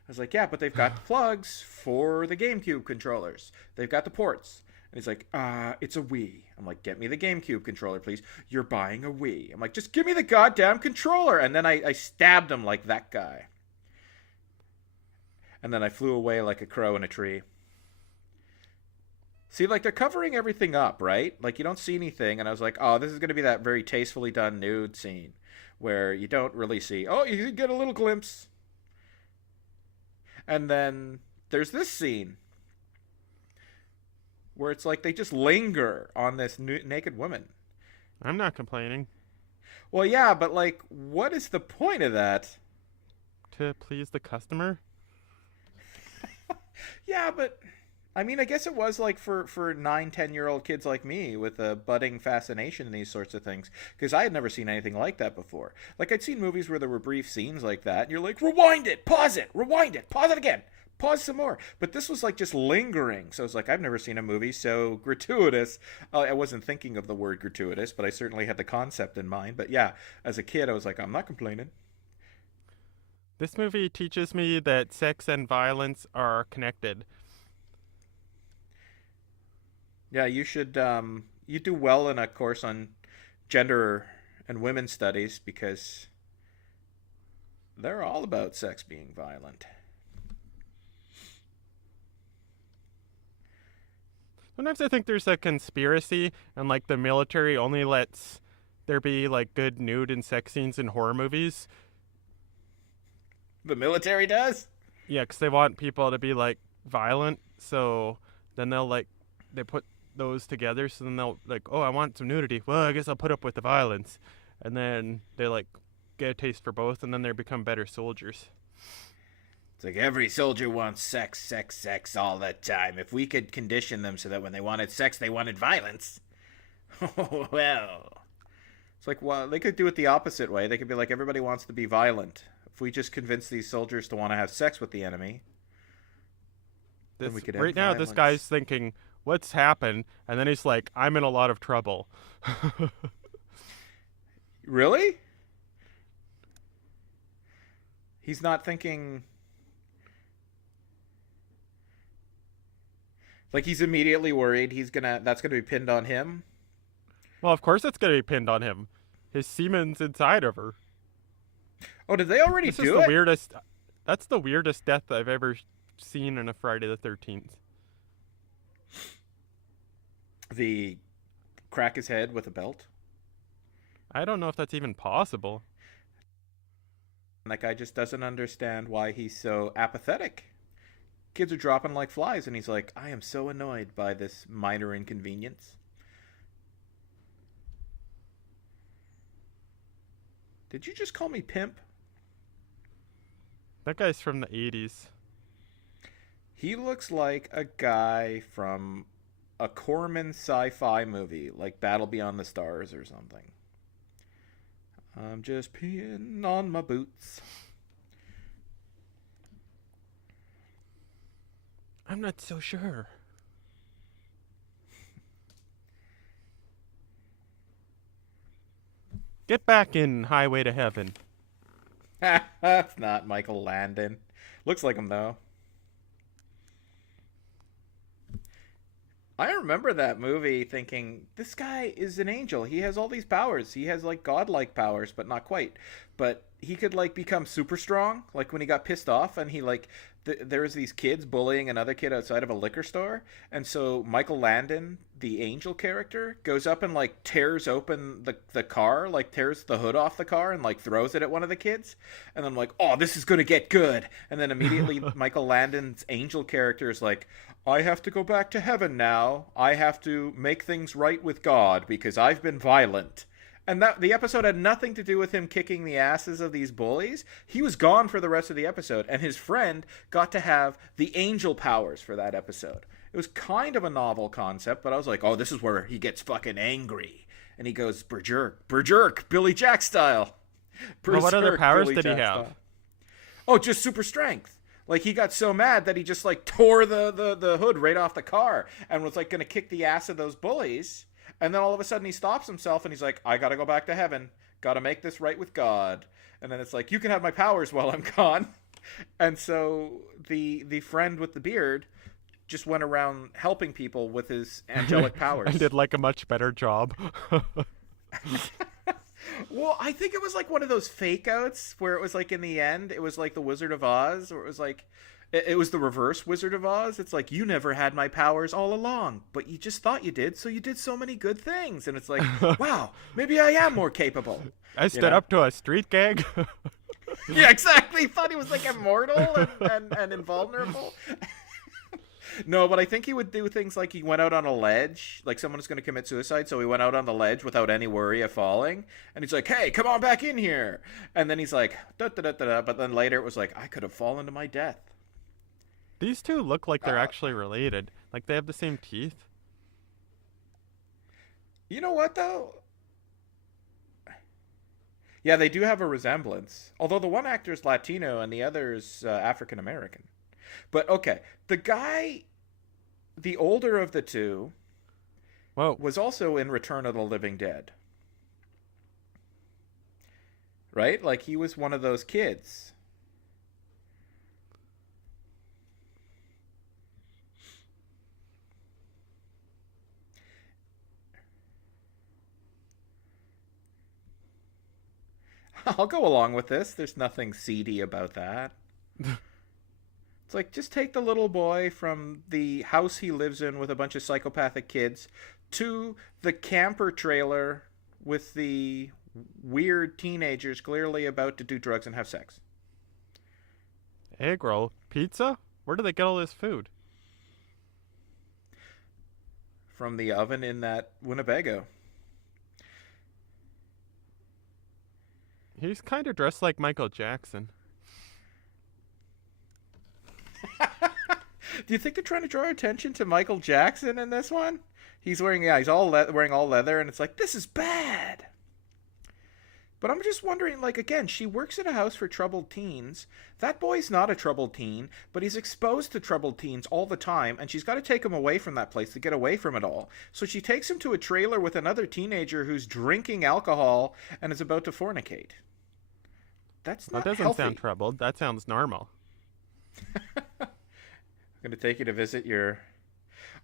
I was like, yeah, but they've got the plugs for the GameCube controllers. They've got the ports. And he's like, it's a Wii. I'm like, get me the GameCube controller, please. You're buying a Wii. I'm like, just give me the goddamn controller. And then I stabbed him like that guy. And then I flew away like a crow in a tree. See, like they're covering everything up, right? Like you don't see anything. And I was like, oh, this is going to be that very tastefully done nude scene where you don't really see. Oh, you get a little glimpse. And then there's this scene where it's like they just linger on this naked woman. I'm not complaining. Well, yeah, but like, what is the point of that? To please the customer? Yeah, but I mean, I guess it was like for 9, 10-year-old kids like me with a budding fascination in these sorts of things because I had never seen anything like that before. Like I'd seen movies where there were brief scenes like that, and you're like, rewind it, pause it, rewind it, pause it again, pause some more. But this was like just lingering. So I was like, I've never seen a movie so gratuitous. I wasn't thinking of the word gratuitous, but I certainly had the concept in mind. But yeah, as a kid, I was like, I'm not complaining. This movie teaches me that sex and violence are connected. Yeah, you should. You do well in a course on gender and women's studies because they're all about sex being violent. Sometimes I think there's a conspiracy, and like the military only lets there be like good nude and sex scenes in horror movies. The military does? Yeah, because they want people to be like violent. So then they put those together. So then they'll like, oh, I want some nudity. Well, I guess I'll put up with the violence, and then they like get a taste for both, and then they become better soldiers. It's like every soldier wants sex, sex, sex all the time. If we could condition them so that when they wanted sex, they wanted violence. Well. It's like, well, they could do it the opposite way. They could be like, everybody wants to be violent. If we just convince these soldiers to want to have sex with the enemy, then we could end Right now, violence. this guy's thinking, "What's happened?" And then he's like, "I'm in a lot of trouble." Really? He's not thinking. Like he's immediately worried that's gonna be pinned on him. Well, of course it's gonna be pinned on him. His semen's inside of her. Oh, did they already This is do the it? weirdest. That's the weirdest death I've ever seen in a Friday the 13th. The crack his head with a belt. I don't know if that's even possible. And that guy just doesn't understand why he's so apathetic. Kids are dropping like flies, and he's like, I am so annoyed by this minor inconvenience. Did you just call me pimp? That guy's from the 80s. He looks like a guy from a Corman sci-fi movie, like Battle Beyond the Stars or something. I'm just peeing on my boots. I'm not so sure. Get back in Highway to Heaven. That's not Michael Landon. Looks like him though. I remember that movie thinking, this guy is an angel. He has all these powers. He has like godlike powers, but not quite. But he could like become super strong, like when he got pissed off and he like there was these kids bullying another kid outside of a liquor store, and so Michael Landon, the angel character, goes up and like tears open the car, like tears the hood off the car and like throws it at one of the kids, and I'm like, oh, this is gonna get good. And then immediately Michael Landon's angel character is like, I have to go back to heaven now. I have to make things right with God because I've been violent. And that the episode had nothing to do with him kicking the asses of these bullies. He was gone for the rest of the episode, and his friend got to have the angel powers for that episode. It was kind of a novel concept, but I was like, oh, this is where he gets fucking angry. And he goes, berjerk, berjerk, Billy Jack style. Well, what other Berserk, powers Billy did he Jack have? style. Oh, just super strength. Like he got so mad that he just like tore the hood right off the car and was like gonna kick the ass of those bullies. And then all of a sudden he stops himself and he's like, I gotta go back to heaven. Gotta make this right with God. And then it's like, you can have my powers while I'm gone. And so the friend with the beard just went around helping people with his angelic powers. And did like a much better job. Well, I think it was like one of those fake outs where it was like in the end, it was like the Wizard of Oz, or it was like, it was the reverse Wizard of Oz. It's like, you never had my powers all along, but you just thought you did, so you did so many good things. And it's like, wow, maybe I am more capable. I stood up to a street gag. Yeah, exactly. He thought he was like immortal and invulnerable. No, but I think he would do things like he went out on a ledge, like someone was going to commit suicide, so he went out on the ledge without any worry of falling, and he's like, hey, come on back in here. And then he's like, da da da da da, but then later it was like, I could have fallen to my death. These two look like they're actually related. Like they have the same teeth. You know what, though? Yeah, they do have a resemblance. Although the one actor's Latino and the other's African American. But okay, the guy, the older of the two, Whoa. was also in Return of the Living Dead, right? Like he was one of those kids. I'll go along with this. There's nothing seedy about that. It's like just take the little boy from the house he lives in with a bunch of psychopathic kids to the camper trailer with the weird teenagers clearly about to do drugs and have sex. Egg roll. Pizza? Where do they get all this food? From the oven in that Winnebago. He's kind of dressed like Michael Jackson. Do you think they're trying to draw attention to Michael Jackson in this one? He's wearing, yeah, he's all wearing all leather, and it's like, this is bad. But I'm just wondering, like, again, she works at a house for troubled teens. That boy's not a troubled teen, but he's exposed to troubled teens all the time, and she's got to take him away from that place to get away from it all. So she takes him to a trailer with another teenager who's drinking alcohol and is about to fornicate. That's That not doesn't healthy. sound troubled. That sounds normal. I'm going to take you to visit your...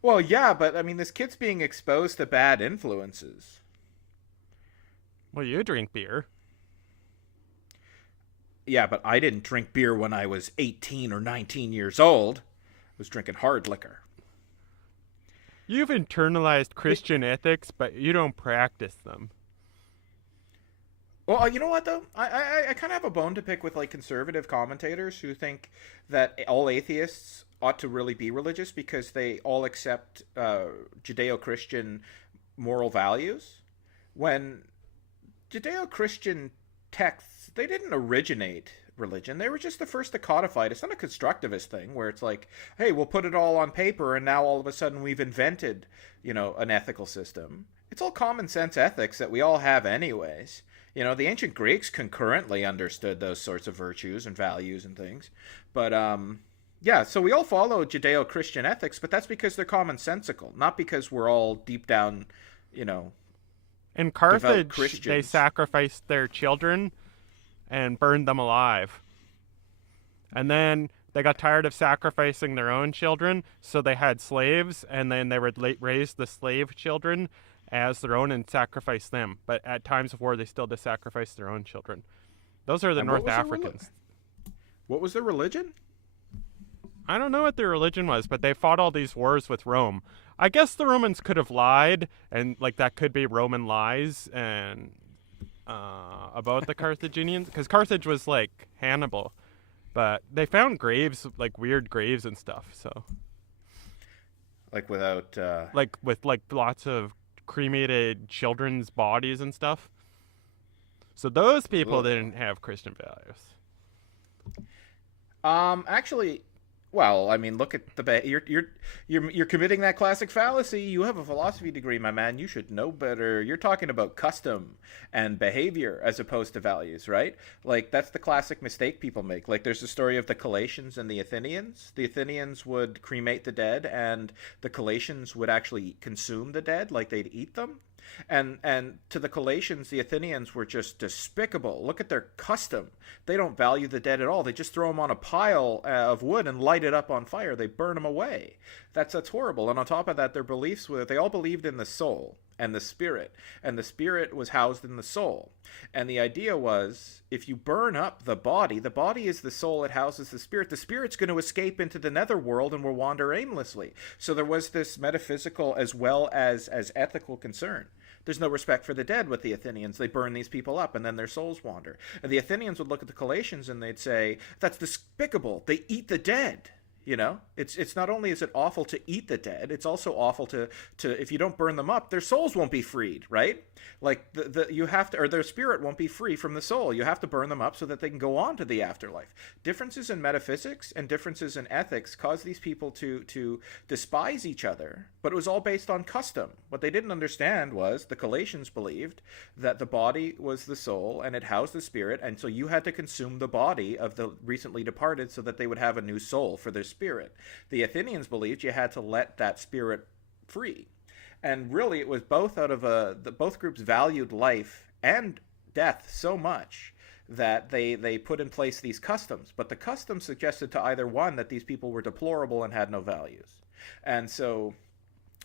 Well, yeah, but, I mean, this kid's being exposed to bad influences. Well, you drink beer. Yeah, but I didn't drink beer when I was 18 or 19 years old. I was drinking hard liquor. You've internalized Christian ethics, but you don't practice them. Well, you know what though? I kind of have a bone to pick with like conservative commentators who think that all atheists ought to really be religious because they all accept Judeo-Christian moral values. When Judeo-Christian texts, they didn't originate religion. They were just the first to codify it. It's not a constructivist thing where it's like, hey, we'll put it all on paper and now all of a sudden we've invented, an ethical system. It's all common sense ethics that we all have anyways. The ancient Greeks concurrently understood those sorts of virtues and values and things. But yeah, so we all follow Judeo-Christian ethics, but that's because they're commonsensical, not because we're all deep down, you know, In devout Carthage, they Christians. sacrificed their children and burned them alive. And then they got tired of sacrificing their own children, so they had slaves, and then they would raise the slave children as their own and sacrifice them. But at times of war, they still did sacrifice their own children. Those are the And what North was their Africans. What was their religion? I don't know what their religion was, but they fought all these wars with Rome. I guess the Romans could have lied, and like that could be Roman lies and about the Carthaginians, because Carthage was like Hannibal, but they found graves, like weird graves and stuff. So Like without like with like lots of cremated children's bodies and stuff. So those people Ugh. didn't have Christian values. Actually, well, I mean, look at you're committing that classic fallacy. You have a philosophy degree, my man. You should know better. You're talking about custom and behavior as opposed to values, right? Like that's the classic mistake people make. Like there's the story of the Colossians and the Athenians. The Athenians would cremate the dead, and the Colossians would actually consume the dead, like they'd eat them. And to the Colossians, the Athenians were just despicable. Look at their custom. They don't value the dead at all. They just throw them on a pile of wood and light it up on fire. They burn them away. That's horrible. And on top of that, their beliefs were they all believed in the soul and the spirit was housed in the soul. And the idea was if you burn up the body is the soul, it houses the spirit's going to escape into the netherworld and will wander aimlessly. So there was this metaphysical as well as ethical concern. There's no respect for the dead with the Athenians. They burn these people up and then their souls wander. And the Athenians would look at the Colossians and they'd say, that's despicable. They eat the dead. It's not only is it awful to eat the dead, it's also awful to if you don't burn them up, their souls won't be freed, right? Like you have to, or their spirit won't be free from the soul. You have to burn them up so that they can go on to the afterlife. Differences in metaphysics and differences in ethics cause these people to despise each other, but it was all based on custom. What they didn't understand was the Galatians believed that the body was the soul and it housed the spirit, and so you had to consume the body of the recently departed so that they would have a new soul for their spirit. The Athenians believed you had to let that spirit free. And really, it was both out of both groups valued life and death so much that they put in place these customs. But the customs suggested to either one that these people were deplorable and had no values. And so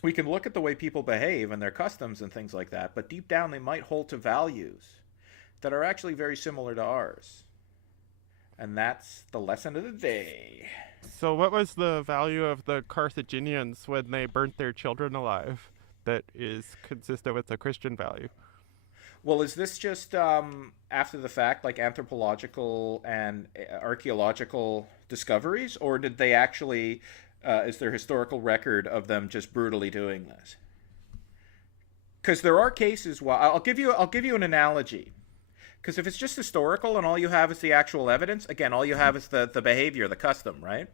we can look at the way people behave and their customs and things like that, but deep down they might hold to values that are actually very similar to ours. And that's the lesson of the day. So what was the value of the Carthaginians when they burnt their children alive that is consistent with the Christian value? Well, is this just after the fact, like anthropological and archaeological discoveries, or did they actually, is there historical record of them just brutally doing this? Because there are cases. Well, I'll give you an analogy. Because if it's just historical and all you have is the actual evidence, again, all you have is the behavior, the custom, right?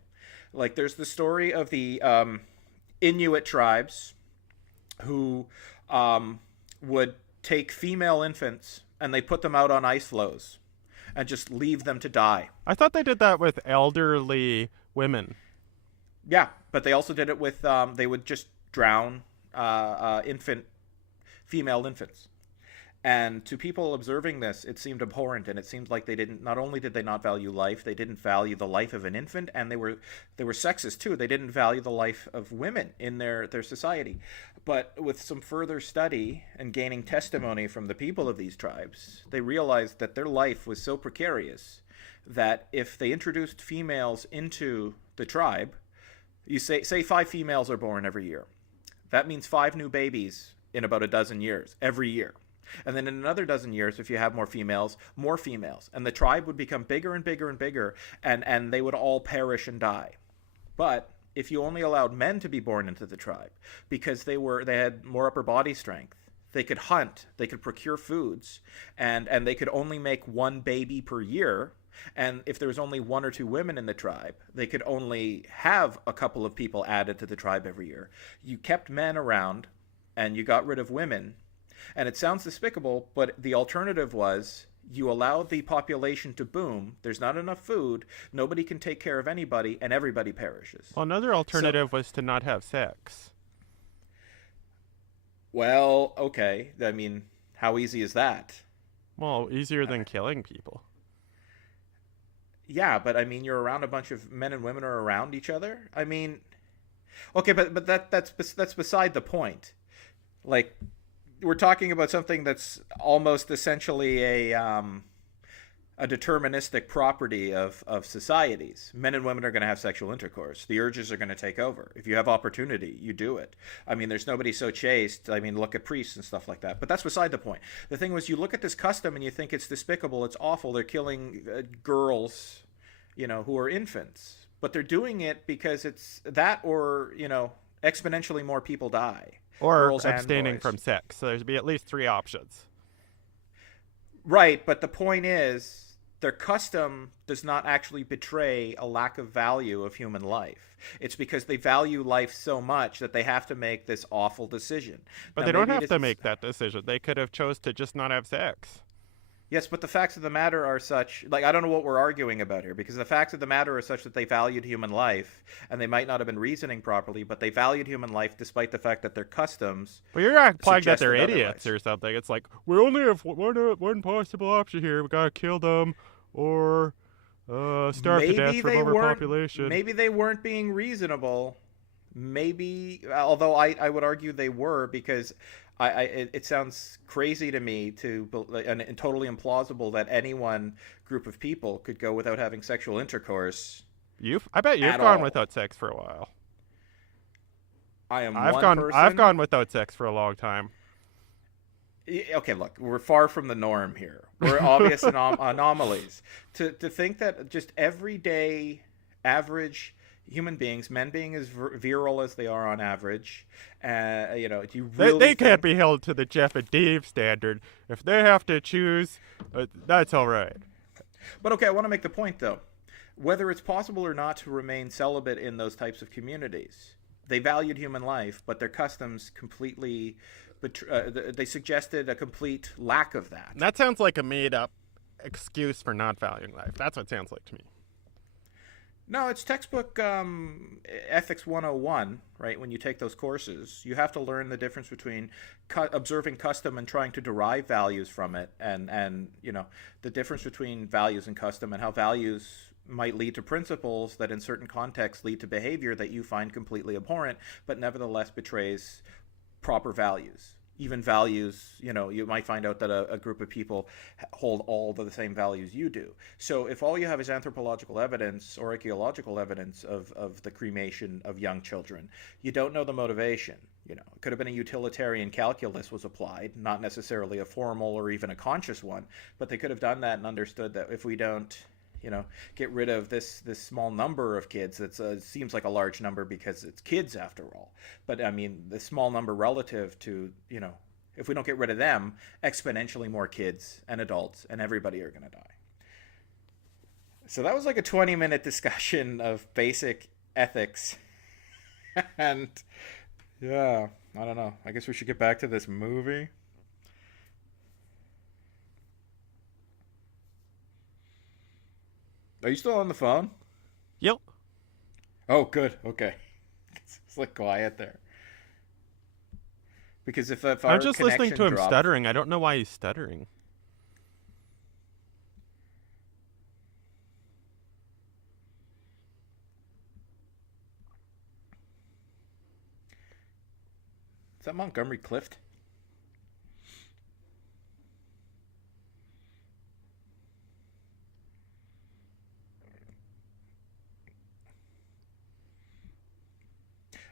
Like there's the story of the Inuit tribes who would take female infants and they put them out on ice floes and just leave them to die. I thought they did that with elderly women. Yeah, but they also did it with, they would just drown female infants. And to people observing this, it seemed abhorrent, and it seemed like they didn't. Not only did they not value life, they didn't value the life of an infant, and they were sexist too. They didn't value the life of women in their society. But with some further study and gaining testimony from the people of these tribes, they realized that their life was so precarious that if they introduced females into the tribe, you say 5 females are born every year. That means 5 new babies in about a dozen years every year. And then in another dozen years, if you have more females. And the tribe would become bigger and bigger and bigger, and they would all perish and die. But if you only allowed men to be born into the tribe, because they had more upper body strength, they could hunt, they could procure foods, and they could only make 1 baby per year. And if there was only 1 or 2 women in the tribe, they could only have a couple of people added to the tribe every year. You kept men around, and you got rid of women. And it sounds despicable, but the alternative was you allow the population to boom, there's not enough food, nobody can take care of anybody, and everybody perishes. Well, another alternative was to not have sex. Well, okay. I mean, how easy is that? Well, easier than killing people. Yeah, but I mean, you're around a bunch of men and women are around each other. I mean, okay, but that's beside the point. Like, we're talking about something that's almost essentially a deterministic property of societies. Men and women are going to have sexual intercourse. The urges are going to take over. If you have opportunity, you do it. I mean, there's nobody so chaste. I mean, look at priests and stuff like that. But that's beside the point. The thing was, you look at this custom and you think it's despicable, it's awful. They're killing girls, who are infants. But they're doing it because it's that, or, exponentially more people die. Or abstaining from sex. So there's be at least 3 options. Right, but the point is, their custom does not actually betray a lack of value of human life. It's because they value life so much that they have to make this awful decision. But they don't have to make that decision. They could have chose to just not have sex. Yes, but the facts of the matter are such, like, I don't know what we're arguing about here, because the facts of the matter are such that they valued human life, and they might not have been reasoning properly, but they valued human life despite the fact that their customs. But you're not implying that they're idiots otherwise. Or something. It's like, we only have one possible option here. We gotta kill them, or starve to death from overpopulation. Maybe they weren't being reasonable. Maybe, although I would argue they were, because it sounds crazy to me and totally implausible that any one group of people could go without having sexual intercourse. I bet you've gone without sex for a while. I've gone without sex for a long time. Okay, look, we're far from the norm here. We're obvious anomalies. To think that just everyday, average human beings, men being as virile as they are on average, do you They really they can't think? be held to the Jeff and Dave standard. If they have to choose, that's all right. But okay, I want to make the point though. Whether it's possible or not to remain celibate in those types of communities, they valued human life, but their customs completely. They suggested a complete lack of that. That sounds like a made up excuse for not valuing life. That's what it sounds like to me. No, it's textbook ethics 101, right? When you take those courses, you have to learn the difference between observing custom and trying to derive values from it, and the difference between values and custom, and how values might lead to principles that in certain contexts lead to behavior that you find completely abhorrent, but nevertheless betrays proper values. Even values, you might find out that a group of people hold all the same values you do. So if all you have is anthropological evidence or archaeological evidence of the cremation of young children, you don't know the motivation. It could have been a utilitarian calculus was applied, not necessarily a formal or even a conscious one, but they could have done that and understood that if we don't get rid of this small number of kids. That seems like a large number because it's kids after all. But I mean, the small number relative to if we don't get rid of them, exponentially more kids and adults and everybody are going to die. So that was like a 20-minute discussion of basic ethics, and yeah, I don't know. I guess we should get back to this movie. Are you still on the phone? Yep. Oh, good. Okay. It's like quiet there. Because if I'm our just listening connection to him drops, stuttering. I don't know why he's stuttering. is that Montgomery Clift?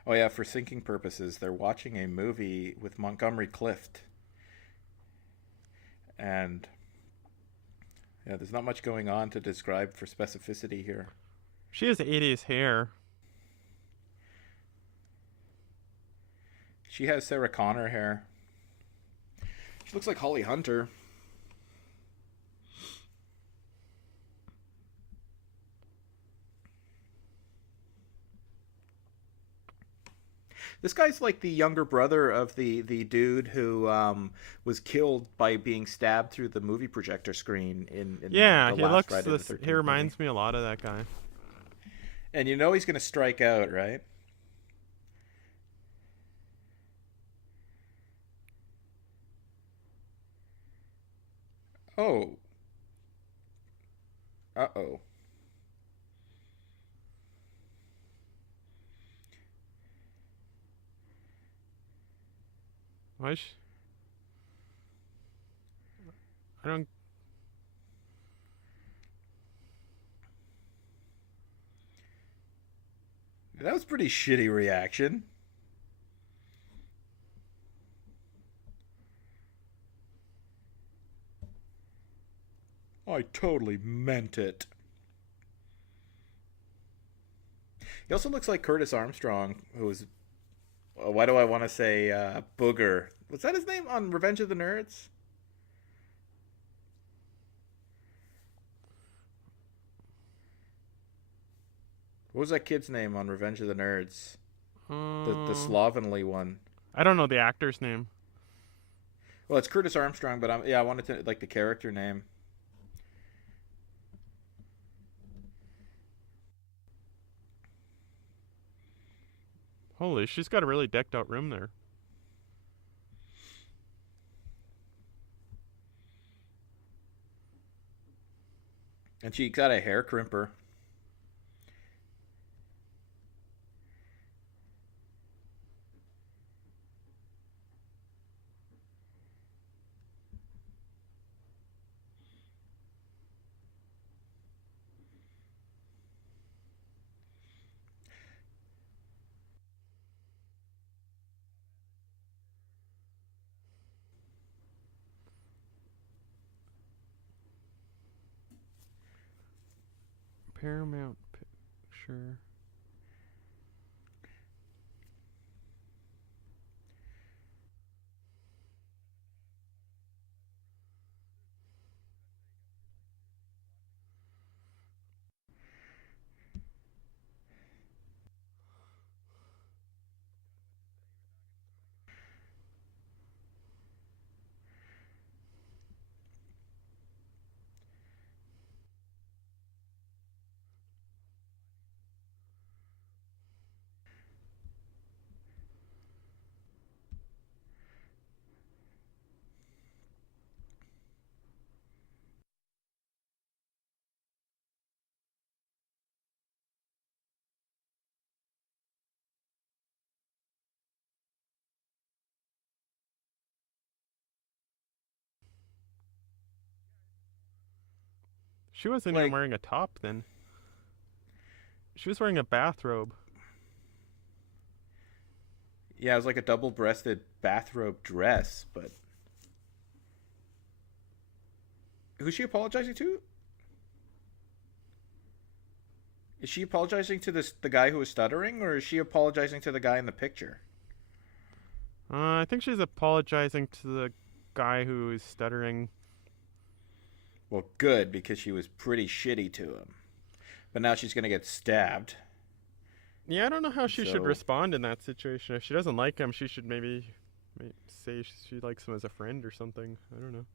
Oh yeah, for syncing purposes, they're watching a movie with Montgomery Clift, and yeah, there's not much going on to describe for specificity here. She has 80s hair. She has Sarah Connor hair. She looks like Holly Hunter. This guy's like the younger brother of the dude who was killed by being stabbed through the movie projector screen in Yeah, the he last looks Friday the this. He 13th movie. reminds me a lot of that guy. And he's going to strike out, right? Oh. Uh-oh. Why? I don't. That was pretty shitty reaction. I totally meant it. He also looks like Curtis Armstrong, who was. Why do I want to say Booger? Was that his name on Revenge of the Nerds? What was that kid's name on Revenge of the Nerds? The Uh, slovenly one. I don't know the actor's name. Well, it's Curtis Armstrong, but I wanted to like the character name. Holy, she's got a really decked out room there. And she got a hair crimper. Paramount Picture. She wasn't even Like, wearing a top then. She was wearing a bathrobe. yeah, it was like a double-breasted bathrobe dress, but who's she apologizing to? Is she apologizing to the guy who was stuttering, or is she apologizing to the guy in the picture? I think she's apologizing to the guy who is stuttering. Well, good, because she was pretty shitty to him. But now she's gonna get stabbed. Yeah, I don't know how she should So respond in that situation. If she doesn't like him, she should maybe say she likes him as a friend or something. I don't know.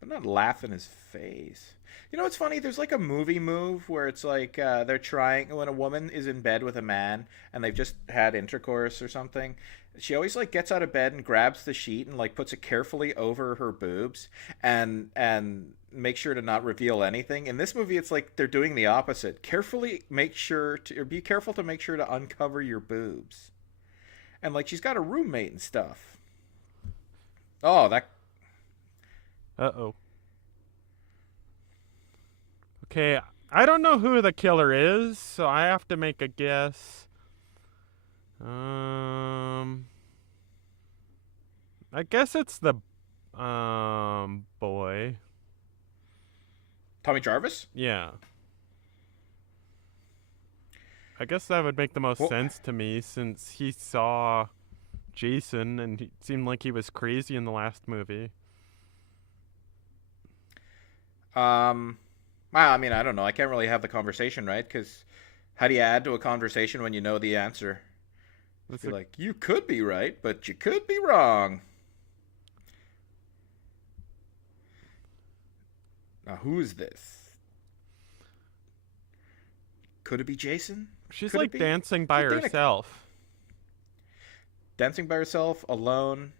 but not laugh in his face. You know what's funny? There's like a movie move where it's like they're trying when a woman is in bed with a man and they've just had intercourse or something. She always like gets out of bed and grabs the sheet and like puts it carefully over her boobs and make sure to not reveal anything. In this movie, it's like they're doing the opposite. Carefully make sure to or be careful to make sure to uncover your boobs. And like she's got a roommate and stuff. Oh, that Uh-oh. Okay, I don't know who the killer is, so I have to make a guess. I guess it's the boy. Tommy Jarvis? Yeah. I guess that would make the most Well, sense to me since he saw Jason and he seemed like he was crazy in the last movie. well, I mean, I don't know. I can't really have the conversation, right? Because how do you add to a conversation when you know the answer? That's You're a, like, you could be right, but you could be wrong. Now, who's this? Could it be Jason? she's Could it like be? dancing by Could Dana herself. dancing by herself alone?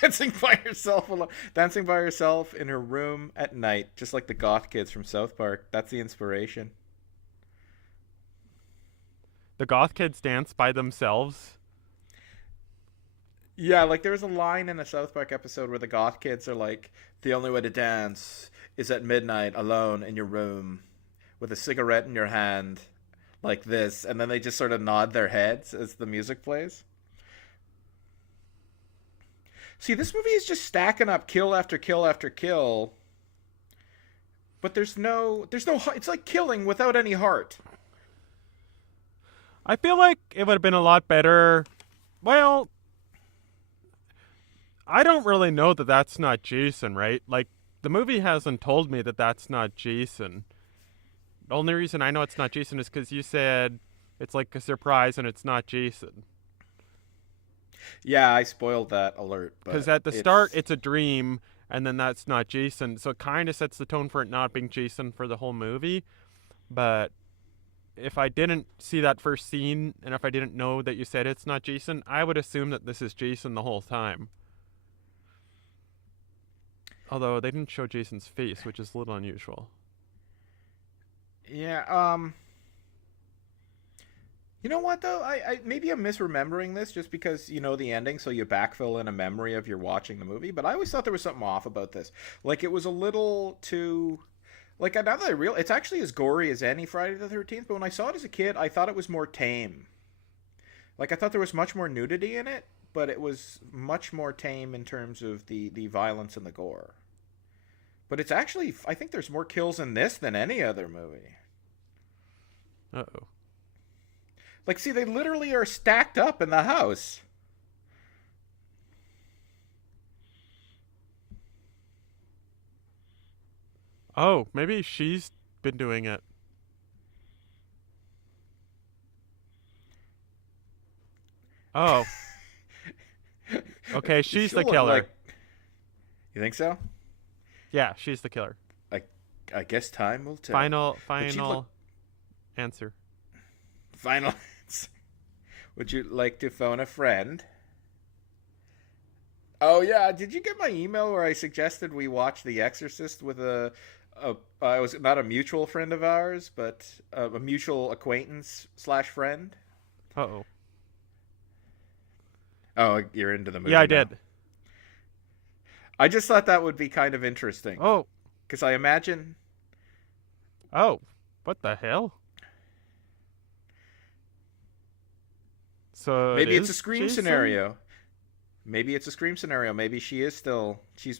dancing by herself alone. Dancing by herself in her room at night, just like the goth kids from South Park. That's the inspiration. The goth kids dance by themselves. Yeah, like there was a line in a South Park episode where the goth kids are like, the only way to dance is at midnight alone in your room with a cigarette in your hand like this, and then they just sort of nod their heads as the music plays. See, this movie is just stacking up kill after kill after kill, but there's no it's like killing without any heart. I feel like it would have been a lot better. Well, I don't really know that that's not Jason, right? Like, the movie hasn't told me that that's not Jason. The only reason I know it's not Jason is because you said it's like a surprise and it's not Jason. Yeah, I spoiled that alert, Because but at the start, it's it's a dream, and then that's not Jason. So it kind of sets the tone for it not being Jason for the whole movie. But if I didn't see that first scene, and if I didn't know that you said it's not Jason, I would assume that this is Jason the whole time. Although they didn't show Jason's face, which is a little unusual. yeah. You know what though? I maybe I'm misremembering this just because you know the ending, so you backfill in a memory of you're watching the movie. But I always thought there was something off about this. Like it was a little too. Like now that I real, it's actually as gory as any Friday the 13th. But when I saw it as a kid, I thought it was more tame. Like I thought there was much more nudity in it, but it was much more tame in terms of the violence and the gore. But it's actually, I think there's more kills in this than any other movie. Uh-oh. Like, see, they literally are stacked up in the house. Oh, maybe she's been doing it. Oh, okay, It she's the still look killer. like. You think so? Yeah, she's the killer. I, I guess time will tell. Final, But she final look answer. final. Would you like to phone a friend? Oh yeah, did you get my email where I suggested we watch The Exorcist with a it was not a mutual friend of ours, but a mutual acquaintance slash friend? Uh-oh. Oh, you're into the movie Yeah, I now. did. I just thought that would be kind of interesting Oh, because I imagine Oh, what the hell? So it Maybe it's a is Scream Jason? scenario. Maybe it's a Scream scenario. Maybe she's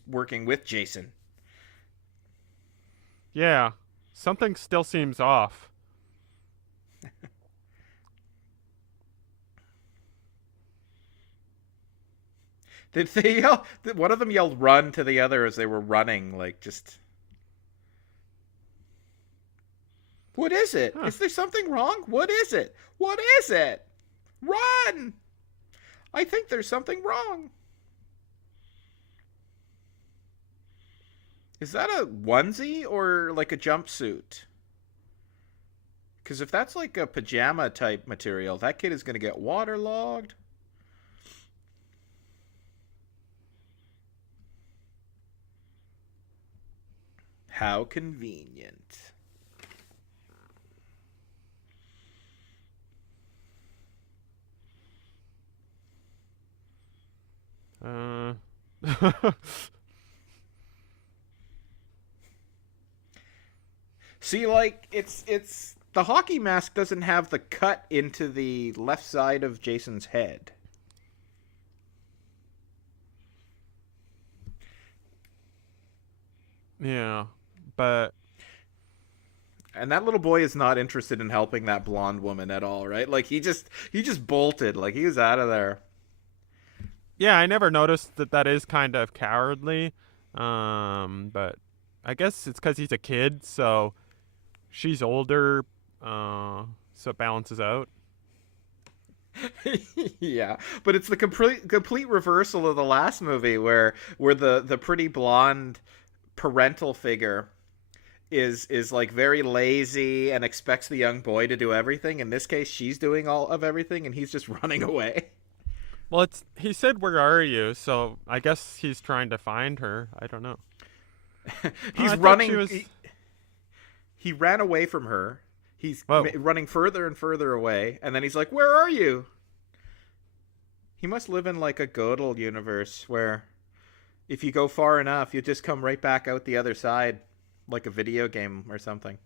working with Jason. Yeah. Something still seems off. Did they yell? One of them yelled "run" to the other as they were running. Like, just what is it? Huh. Is there something wrong? What is it? What is it? Run! I think there's something wrong. Is that a onesie or like a jumpsuit? Because if that's like a pajama type material, that kid is going to get waterlogged. How convenient. Uh. See, like it's the hockey mask doesn't have the cut into the left side of Jason's head. Yeah. But And that little boy is not interested in helping that blonde woman at all, right? Like he just bolted, like he was out of there. yeah, I never noticed that that is kind of cowardly. But I guess it's because he's a kid, so she's older, so it balances out. Yeah, but it's the complete reversal of the last movie where the pretty blonde parental figure is like very lazy and expects the young boy to do everything. In this case, she's doing all of everything and he's just running away. Well, it's he said, "Where are you?" So I guess he's trying to find her. I don't know. He's I thought she running was. he ran away from her. He's Whoa. running further and further away and then he's like, "Where are you?" He must live in like a Godel universe where if you go far enough, you just come right back out the other side like a video game or something.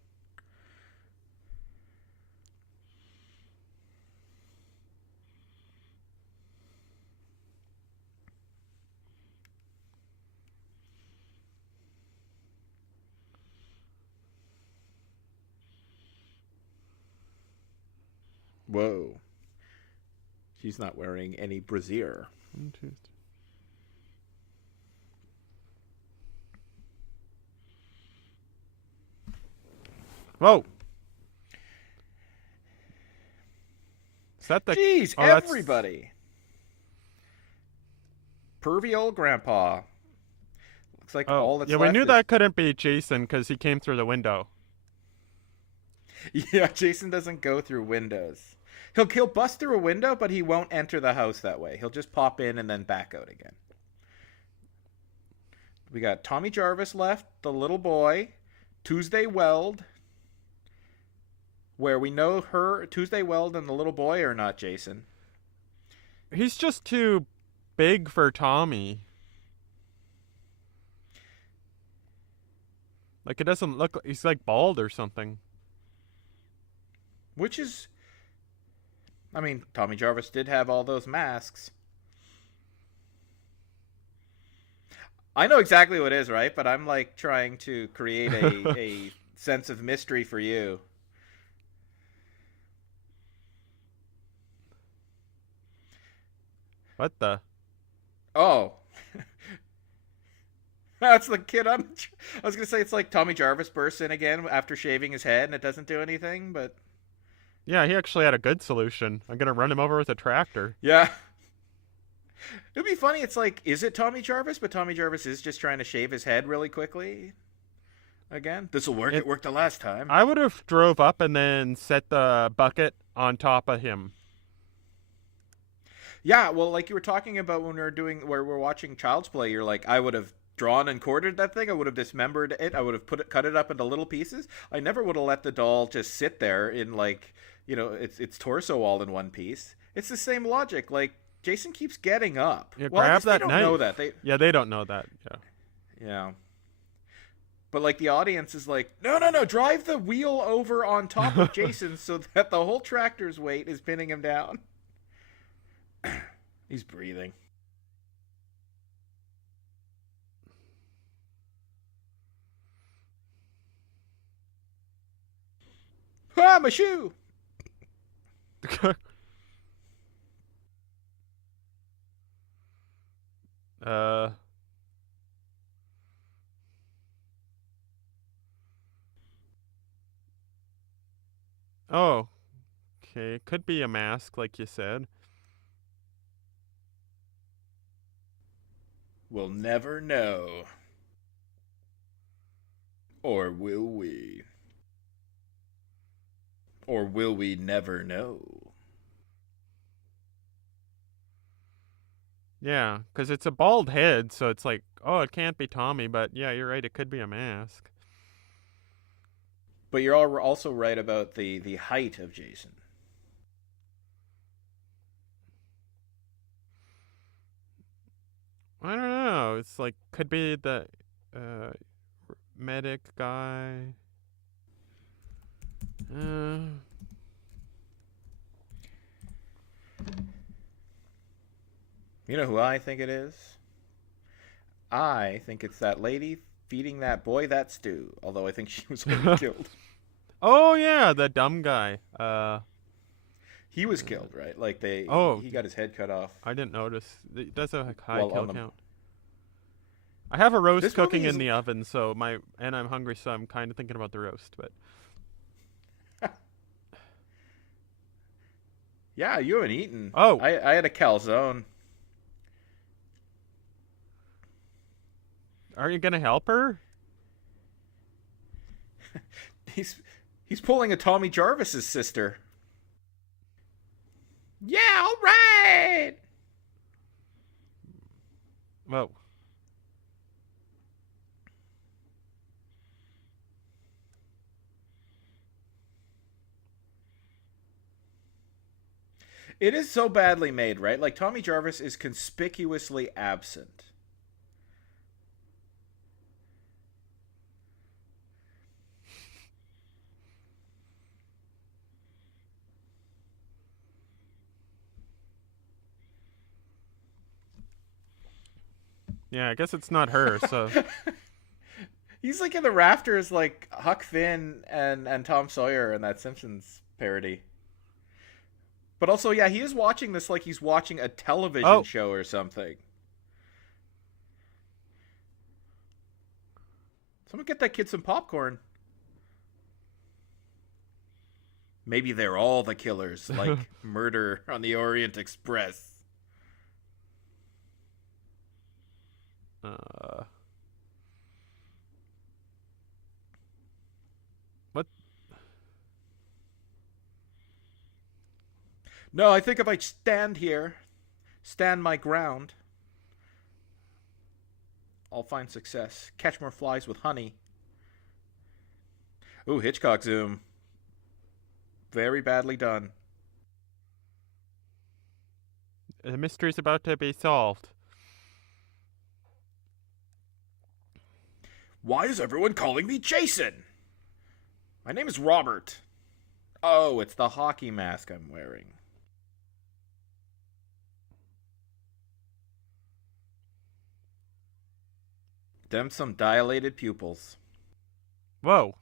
Whoa. She's not wearing any brassiere. 1, 2, 3. Whoa. Is that the? Jeez, Oh, that's. everybody. Pervy old grandpa. Looks like Oh, all yeah. that's We knew left is. that couldn't be Jason because he came through the window. Yeah, Jason doesn't go through windows. He'll bust through a window, but he won't enter the house that way. He'll just pop in and then back out again. We got Tommy Jarvis left, the little boy, Tuesday Weld, where we know her, Tuesday Weld and the little boy are not Jason. He's just too big for Tommy. Like it doesn't look. He's like bald or something. Which is, I mean, Tommy Jarvis did have all those masks. I know exactly what it is, right? But I'm like trying to create a sense of mystery for you. What the? Oh, that's the kid. I was gonna say it's like Tommy Jarvis bursts in again after shaving his head, and it doesn't do anything. But Yeah, he actually had a good solution. I'm gonna run him over with a tractor. yeah, it'd be funny. It's like, is it Tommy Jarvis? But Tommy Jarvis is just trying to shave his head really quickly. Again, this will work. It. It worked the last time. I would have drove up and then set the bucket on top of him. Yeah, well, like you were talking about when we were where we're watching Child's Play, you're like, I would have drawn and quartered that thing. I would have dismembered it. I would have cut it up into little pieces. I never would have let the doll just sit there in like, its torso all in one piece. It's the same logic. Like Jason keeps getting up. Yeah, Well, I grab guess they that don't know knife. that. They Yeah, they don't know that. Yeah. yeah. But like the audience is like, no, no, no, drive the wheel over on top of Jason so that the whole tractor's weight is pinning him down. He's breathing. Ah, my shoe! uh. Oh, okay. Could be a mask, like you said. We'll never know. Or will we? Or will we never know? Yeah, because it's a bald head, so it's like, oh, it can't be Tommy, but yeah, you're right. It could be a mask. But you're all also right about the height of Jason. I don't know. It's like could be the uh, medic guy. Uh, You know who I think it is? I think it's that lady feeding that boy that stew. Although I think she was already killed. oh yeah, the dumb guy. He was killed, right? Like Oh, he got his head cut off. I didn't notice. It does a high Well, kill on count. I have a roast this cooking movie is in the oven, so and I'm hungry, so I'm kind of thinking about the roast. But yeah, you haven't eaten. oh, I had a calzone. are you gonna help her? He's he's pulling a Tommy Jarvis's sister. Yeah, all right. Whoa. It is so badly made, right? Like Tommy Jarvis is conspicuously absent. Yeah, I guess it's not her. So He's like in the rafters like Huck Finn and Tom Sawyer in that Simpsons parody. But also, yeah, he is watching this like he's watching a television show or something. Someone get that kid some popcorn. Maybe they're all the killers, like Murder on the Orient Express. what? No, I think if I stand here, stand my ground, I'll find success. Catch more flies with honey. Ooh, Hitchcock zoom. Very badly done. The mystery's about to be solved. Why is everyone calling me Jason? My name is Robert. Oh, it's the hockey mask I'm wearing. Them some dilated pupils. Whoa.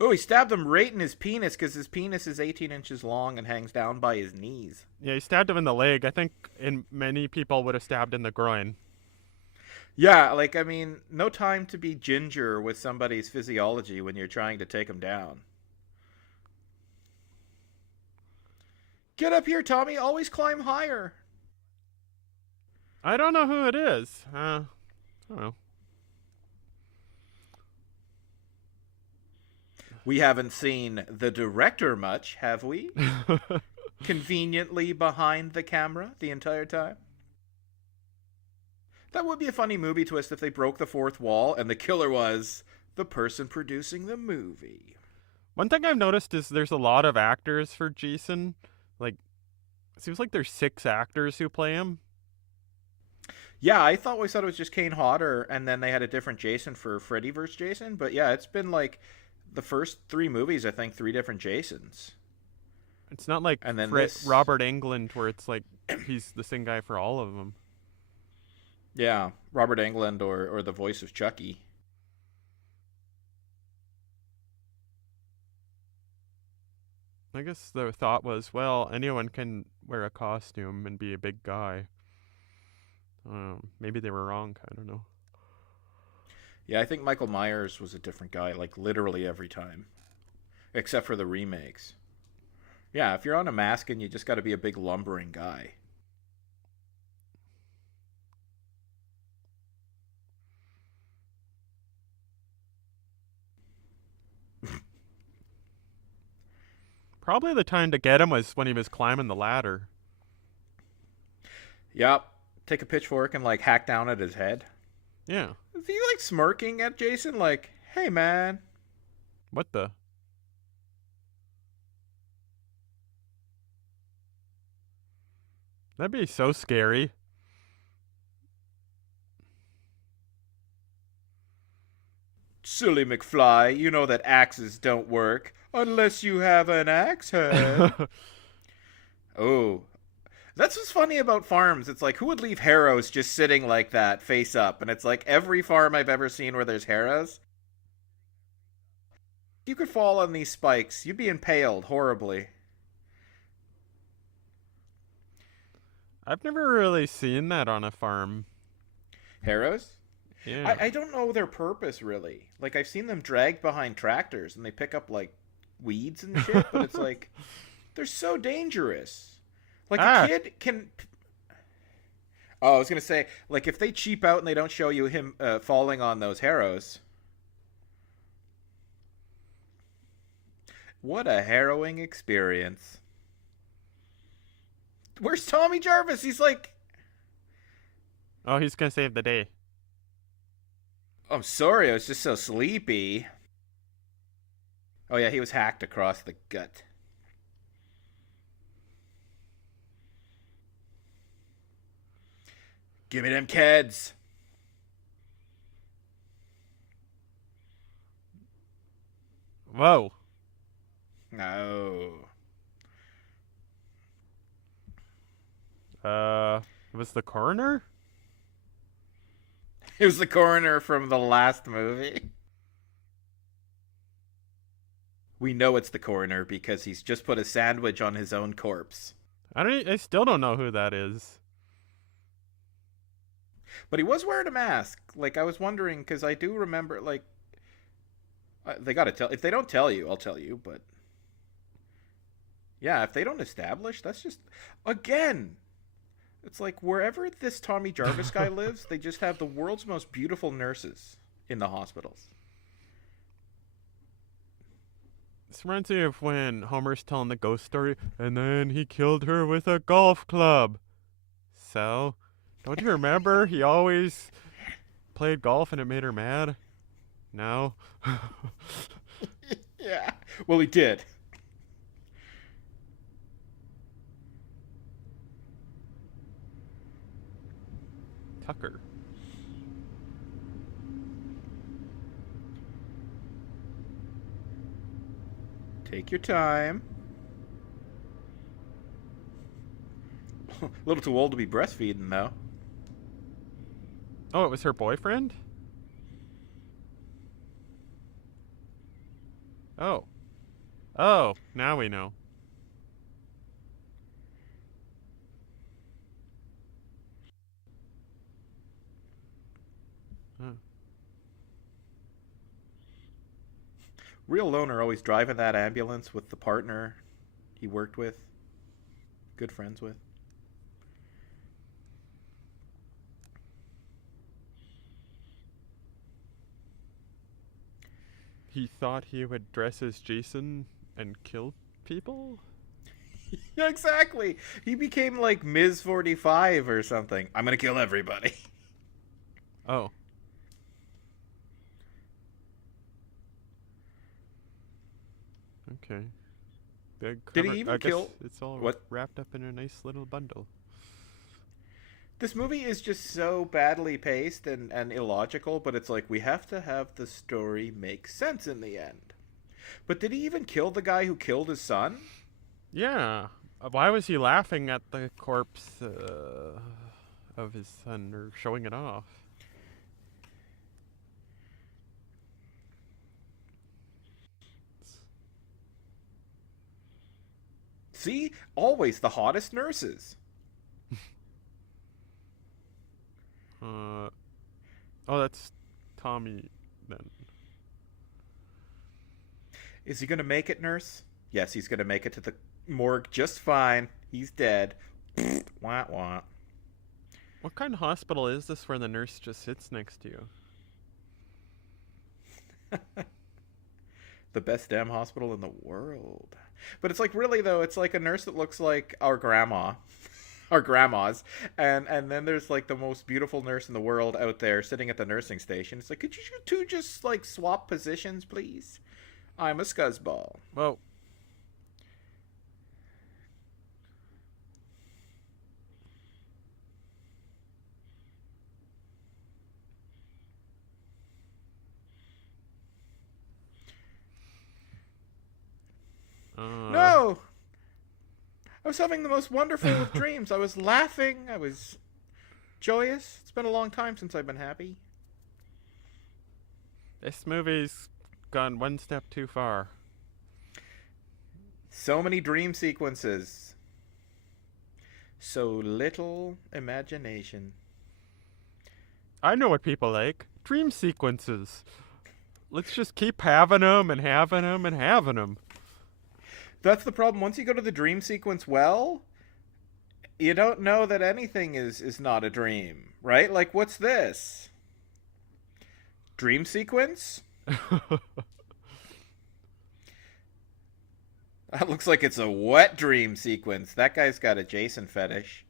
Oh, he stabbed him right in his penis because his penis is 18 inches long and hangs down by his knees. Yeah, he stabbed him in the leg. I think many people would have stabbed in the groin. Yeah, like, I mean, no time to be ginger with somebody's physiology when you're trying to take him down. Get up here, Tommy. Always climb higher. I don't know who it is. I don't know. We haven't seen the director much, have we? Conveniently behind the camera the entire time. That would be a funny movie twist if they broke the fourth wall and the killer was the person producing the movie. One thing I've noticed is there's a lot of actors for Jason. Like, it seems like there's 6 actors who play him. Yeah, I thought we said it was just Kane Hodder, and then they had a different Jason for Freddy vs. Jason. But yeah, it's been like the first 3 movies, I think, 3 different Jasons. It's not like And then this. Robert Englund, where it's like he's the same guy for all of them. Yeah, Robert Englund or the voice of Chucky. I guess the thought was, well, anyone can wear a costume and be a big guy. Maybe they were wrong. I don't know. Yeah, I think Michael Myers was a different guy, like literally every time, except for the remakes. Yeah, if you're on a mask and you just got to be a big lumbering guy. Probably the time to get him was when he was climbing the ladder. Yep. Take a pitchfork and like hack down at his head. Yeah. Is he like smirking at Jason like, "Hey man." What the? That'd be so scary. Silly McFly, you know that axes don't work unless you have an axe head. Oh, that's what's funny about farms. It's like, who would leave harrows just sitting like that, face up? And it's like every farm I've ever seen where there's harrows, you could fall on these spikes. You'd be impaled horribly. I've never really seen that on a farm. Harrows? Yeah. I don't know their purpose, really. Like, I've seen them dragged behind tractors and they pick up, like, weeds and shit, but it's like, they're so dangerous. Like, a kid can. Oh, I was going to say, like, if they cheap out and they don't show you him falling on those harrows. What a harrowing experience. Where's Tommy Jarvis? He's like, Oh, he's gonna save the day. I'm sorry, I was just so sleepy. Oh, yeah, he was hacked across the gut. Give me them kids. Whoa. No. It was the coroner? It was the coroner from the last movie. We know it's the coroner because he's just put a sandwich on his own corpse. I still don't know who that is. But he was wearing a mask. Like, I was wondering, because I do remember, like, they gotta tell. If they don't tell you, I'll tell you, but. Yeah, if they don't establish, that's just. Again! It's like, wherever this Tommy Jarvis guy lives, they just have the world's most beautiful nurses in the hospitals. This reminds me of when Homer's telling the ghost story, and then he killed her with a golf club. So, don't you remember? He always played golf and it made her mad? No? Yeah. Well, he did. Tucker. Take your time. A little too old to be breastfeeding, though. Oh, it was her boyfriend? Oh. Oh, now we know. Huh. Real loner always driving that ambulance with the partner he worked with, good friends with. He thought he would dress as Jason and kill people? Yeah, exactly. He became like Ms. 45 or something. I'm gonna kill everybody. Oh, okay. Good Did he cover. I even guess kill it's all what? wrapped up in a nice little bundle. This movie is just so badly paced and illogical, but it's like we have to have the story make sense in the end. But did he even kill the guy who killed his son? Yeah. Why was he laughing at the corpse of his son or showing it off? See? Always the hottest nurses. Uh, oh, that's Tommy then. Is he going to make it, nurse? Yes, he's going to make it to the morgue just fine. He's dead. Wah wah. What kind of hospital is this where the nurse just sits next to you? The best damn hospital in the world. But it's like really though, it's like a nurse that looks like our grandma. Our grandmas. And then there's like the most beautiful nurse in the world out there sitting at the nursing station. It's like, could you two just like swap positions, please? I'm a scuzzball. Well, uh, No! I was having the most wonderful of dreams. I was laughing. I was joyous. It's been a long time since I've been happy. this movie's gone one step too far. So many dream sequences. So little imagination. I know what people like. Dream sequences. Let's just keep having them and having them and having them. That's the problem. Once you go to the dream sequence well, you don't know that anything is not a dream, right? Like, what's this? Dream sequence? That looks like it's a wet dream sequence. That guy's got a Jason fetish.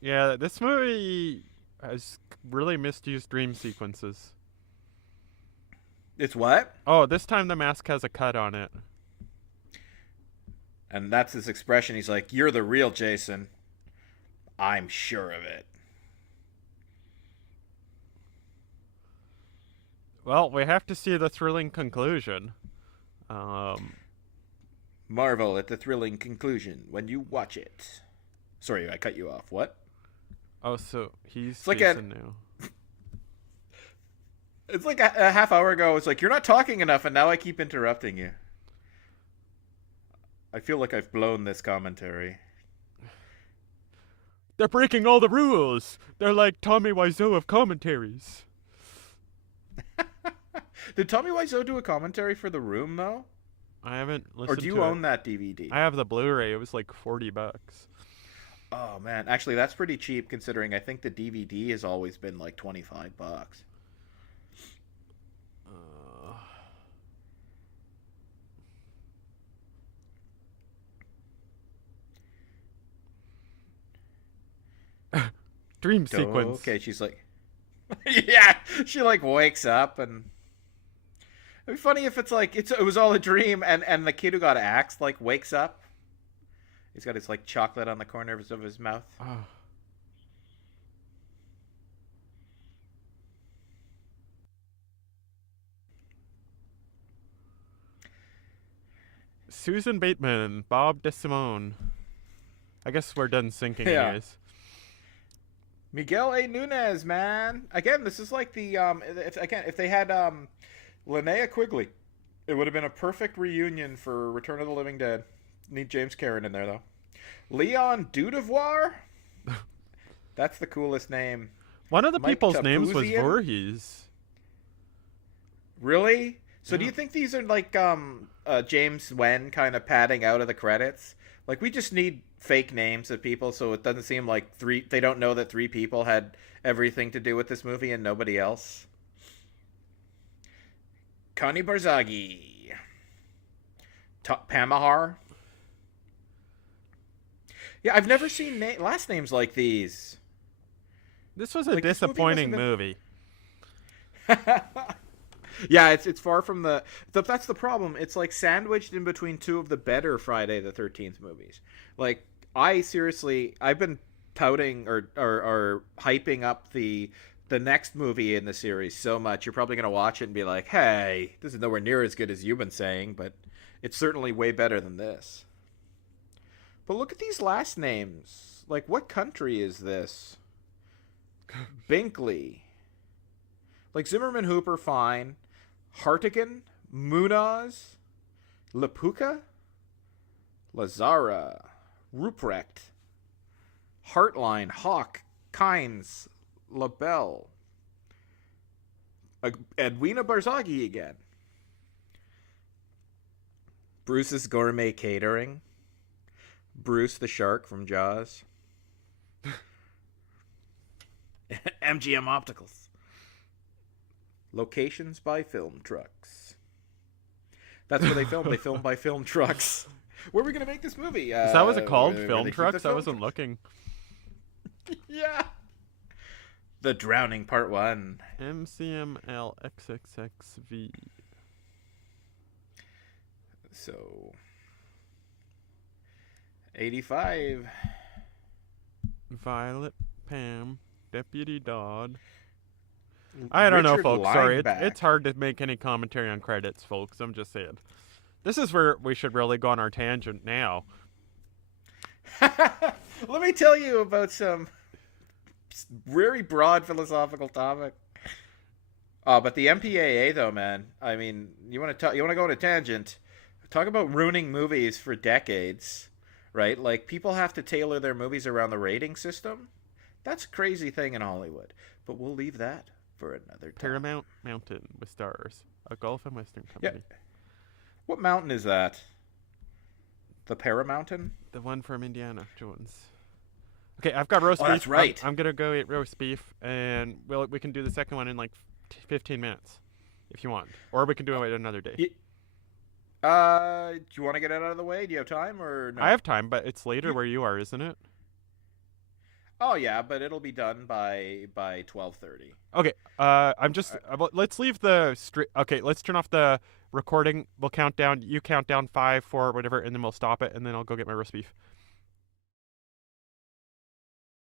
Yeah, this movie has really misused dream sequences. It's what? Oh, this time the mask has a cut on it. And that's his expression. He's like, "You're the real Jason. I'm sure of it." Well, we have to see the thrilling conclusion. Um, Marvel at the thrilling conclusion when you watch it. Sorry, I cut you off. What? oh, so he's It's like Jason now. It's like a half hour ago. It's like, you're not talking enough, and now I keep interrupting you. I feel like I've blown this commentary. They're breaking all the rules. They're like Tommy Wiseau of commentaries. Did Tommy Wiseau do a commentary for The Room, though? I haven't Or listened do you to own it. that DVD? I have the Blu-ray. It was like $40. Oh, man. Actually, that's pretty cheap considering I think the DVD has always been like $25. Dream sequence. Okay, she's like... yeah, she like wakes up and... It'd be funny if it's like, it was all a dream and the kid who got axed like wakes up. He's got his like chocolate on the corners of his mouth. Oh. Susan Bateman, Bob DeSimone. I guess we're done syncing Yeah. anyways. Miguel A. Nunez, man. Again, this is like the if they had Linnea Quigley, it would have been a perfect reunion for Return of the Living Dead. Need James Karen in there though. Leon Dudevoir? That's the coolest name. One of the Mike people's names was Tapuzian? Voorhees. Really? So do Yeah. you think these are like James Wen kind of padding out of the credits? Like, we just need fake names of people so it doesn't seem like they don't know that three people had everything to do with this movie and nobody else. Connie Barzaghi. Pamahar. Yeah, I've never seen last names like these. This was a Like this movie wasn't disappointing even. movie. Yeah, it's far from that's the problem. It's like sandwiched in between two of the better Friday the 13th movies. Like I've been touting or hyping up the next movie in the series so much. You're probably going to watch it and be like, "Hey, this is nowhere near as good as you've been saying, but it's certainly way better than this." But look at these last names. Like what country is this? Binkley. Like Zimmerman Hooper fine. Hartigan, Munaz, Lapuka, Lazara, Ruprecht, Hartline, Hawk, Kynes, LaBelle, Edwina Barzaghi again. Bruce's Gourmet Catering, Bruce the Shark from Jaws, MGM Opticals. Locations by film trucks. That's where they film. They film by film trucks. Where are we going to make this movie? Is that was it called? Where Film they keep trucks? the I film wasn't looking. Yeah. The Drowning Part 1. MCMLXXXV. So 85. Violet, Pam, Deputy Dodd. I don't know, Richard folks. Sorry, Lineback. it's hard to make any commentary on credits, folks. I'm just saying. This is where we should really go on our tangent now. Let me tell you about some very broad philosophical topic. Oh, but the MPAA though, man. I mean, you want to go on a tangent. Talk about ruining movies for decades, right? Like people have to tailor their movies around the rating system. That's a crazy thing in Hollywood. But we'll leave that for another time. Paramount Mountain with Stars, a Gulf and Western company. Yeah. What mountain is that? The Paramountain? The one from Indiana Jones. Okay, I've got roast beef. That's right. I'm gonna go eat roast beef, and we can do the second one in like 15 minutes, if you want, or we can do it another day. Do you want to get it out of the way? Do you have time or no? I have time, but it's later where you are, isn't it? Oh yeah, but it'll be done by 12:30. Okay. Let's leave the street. Okay, let's turn off the recording. We'll count down. You count down 5, 4, whatever, and then we'll stop it, and then I'll go get my roast beef.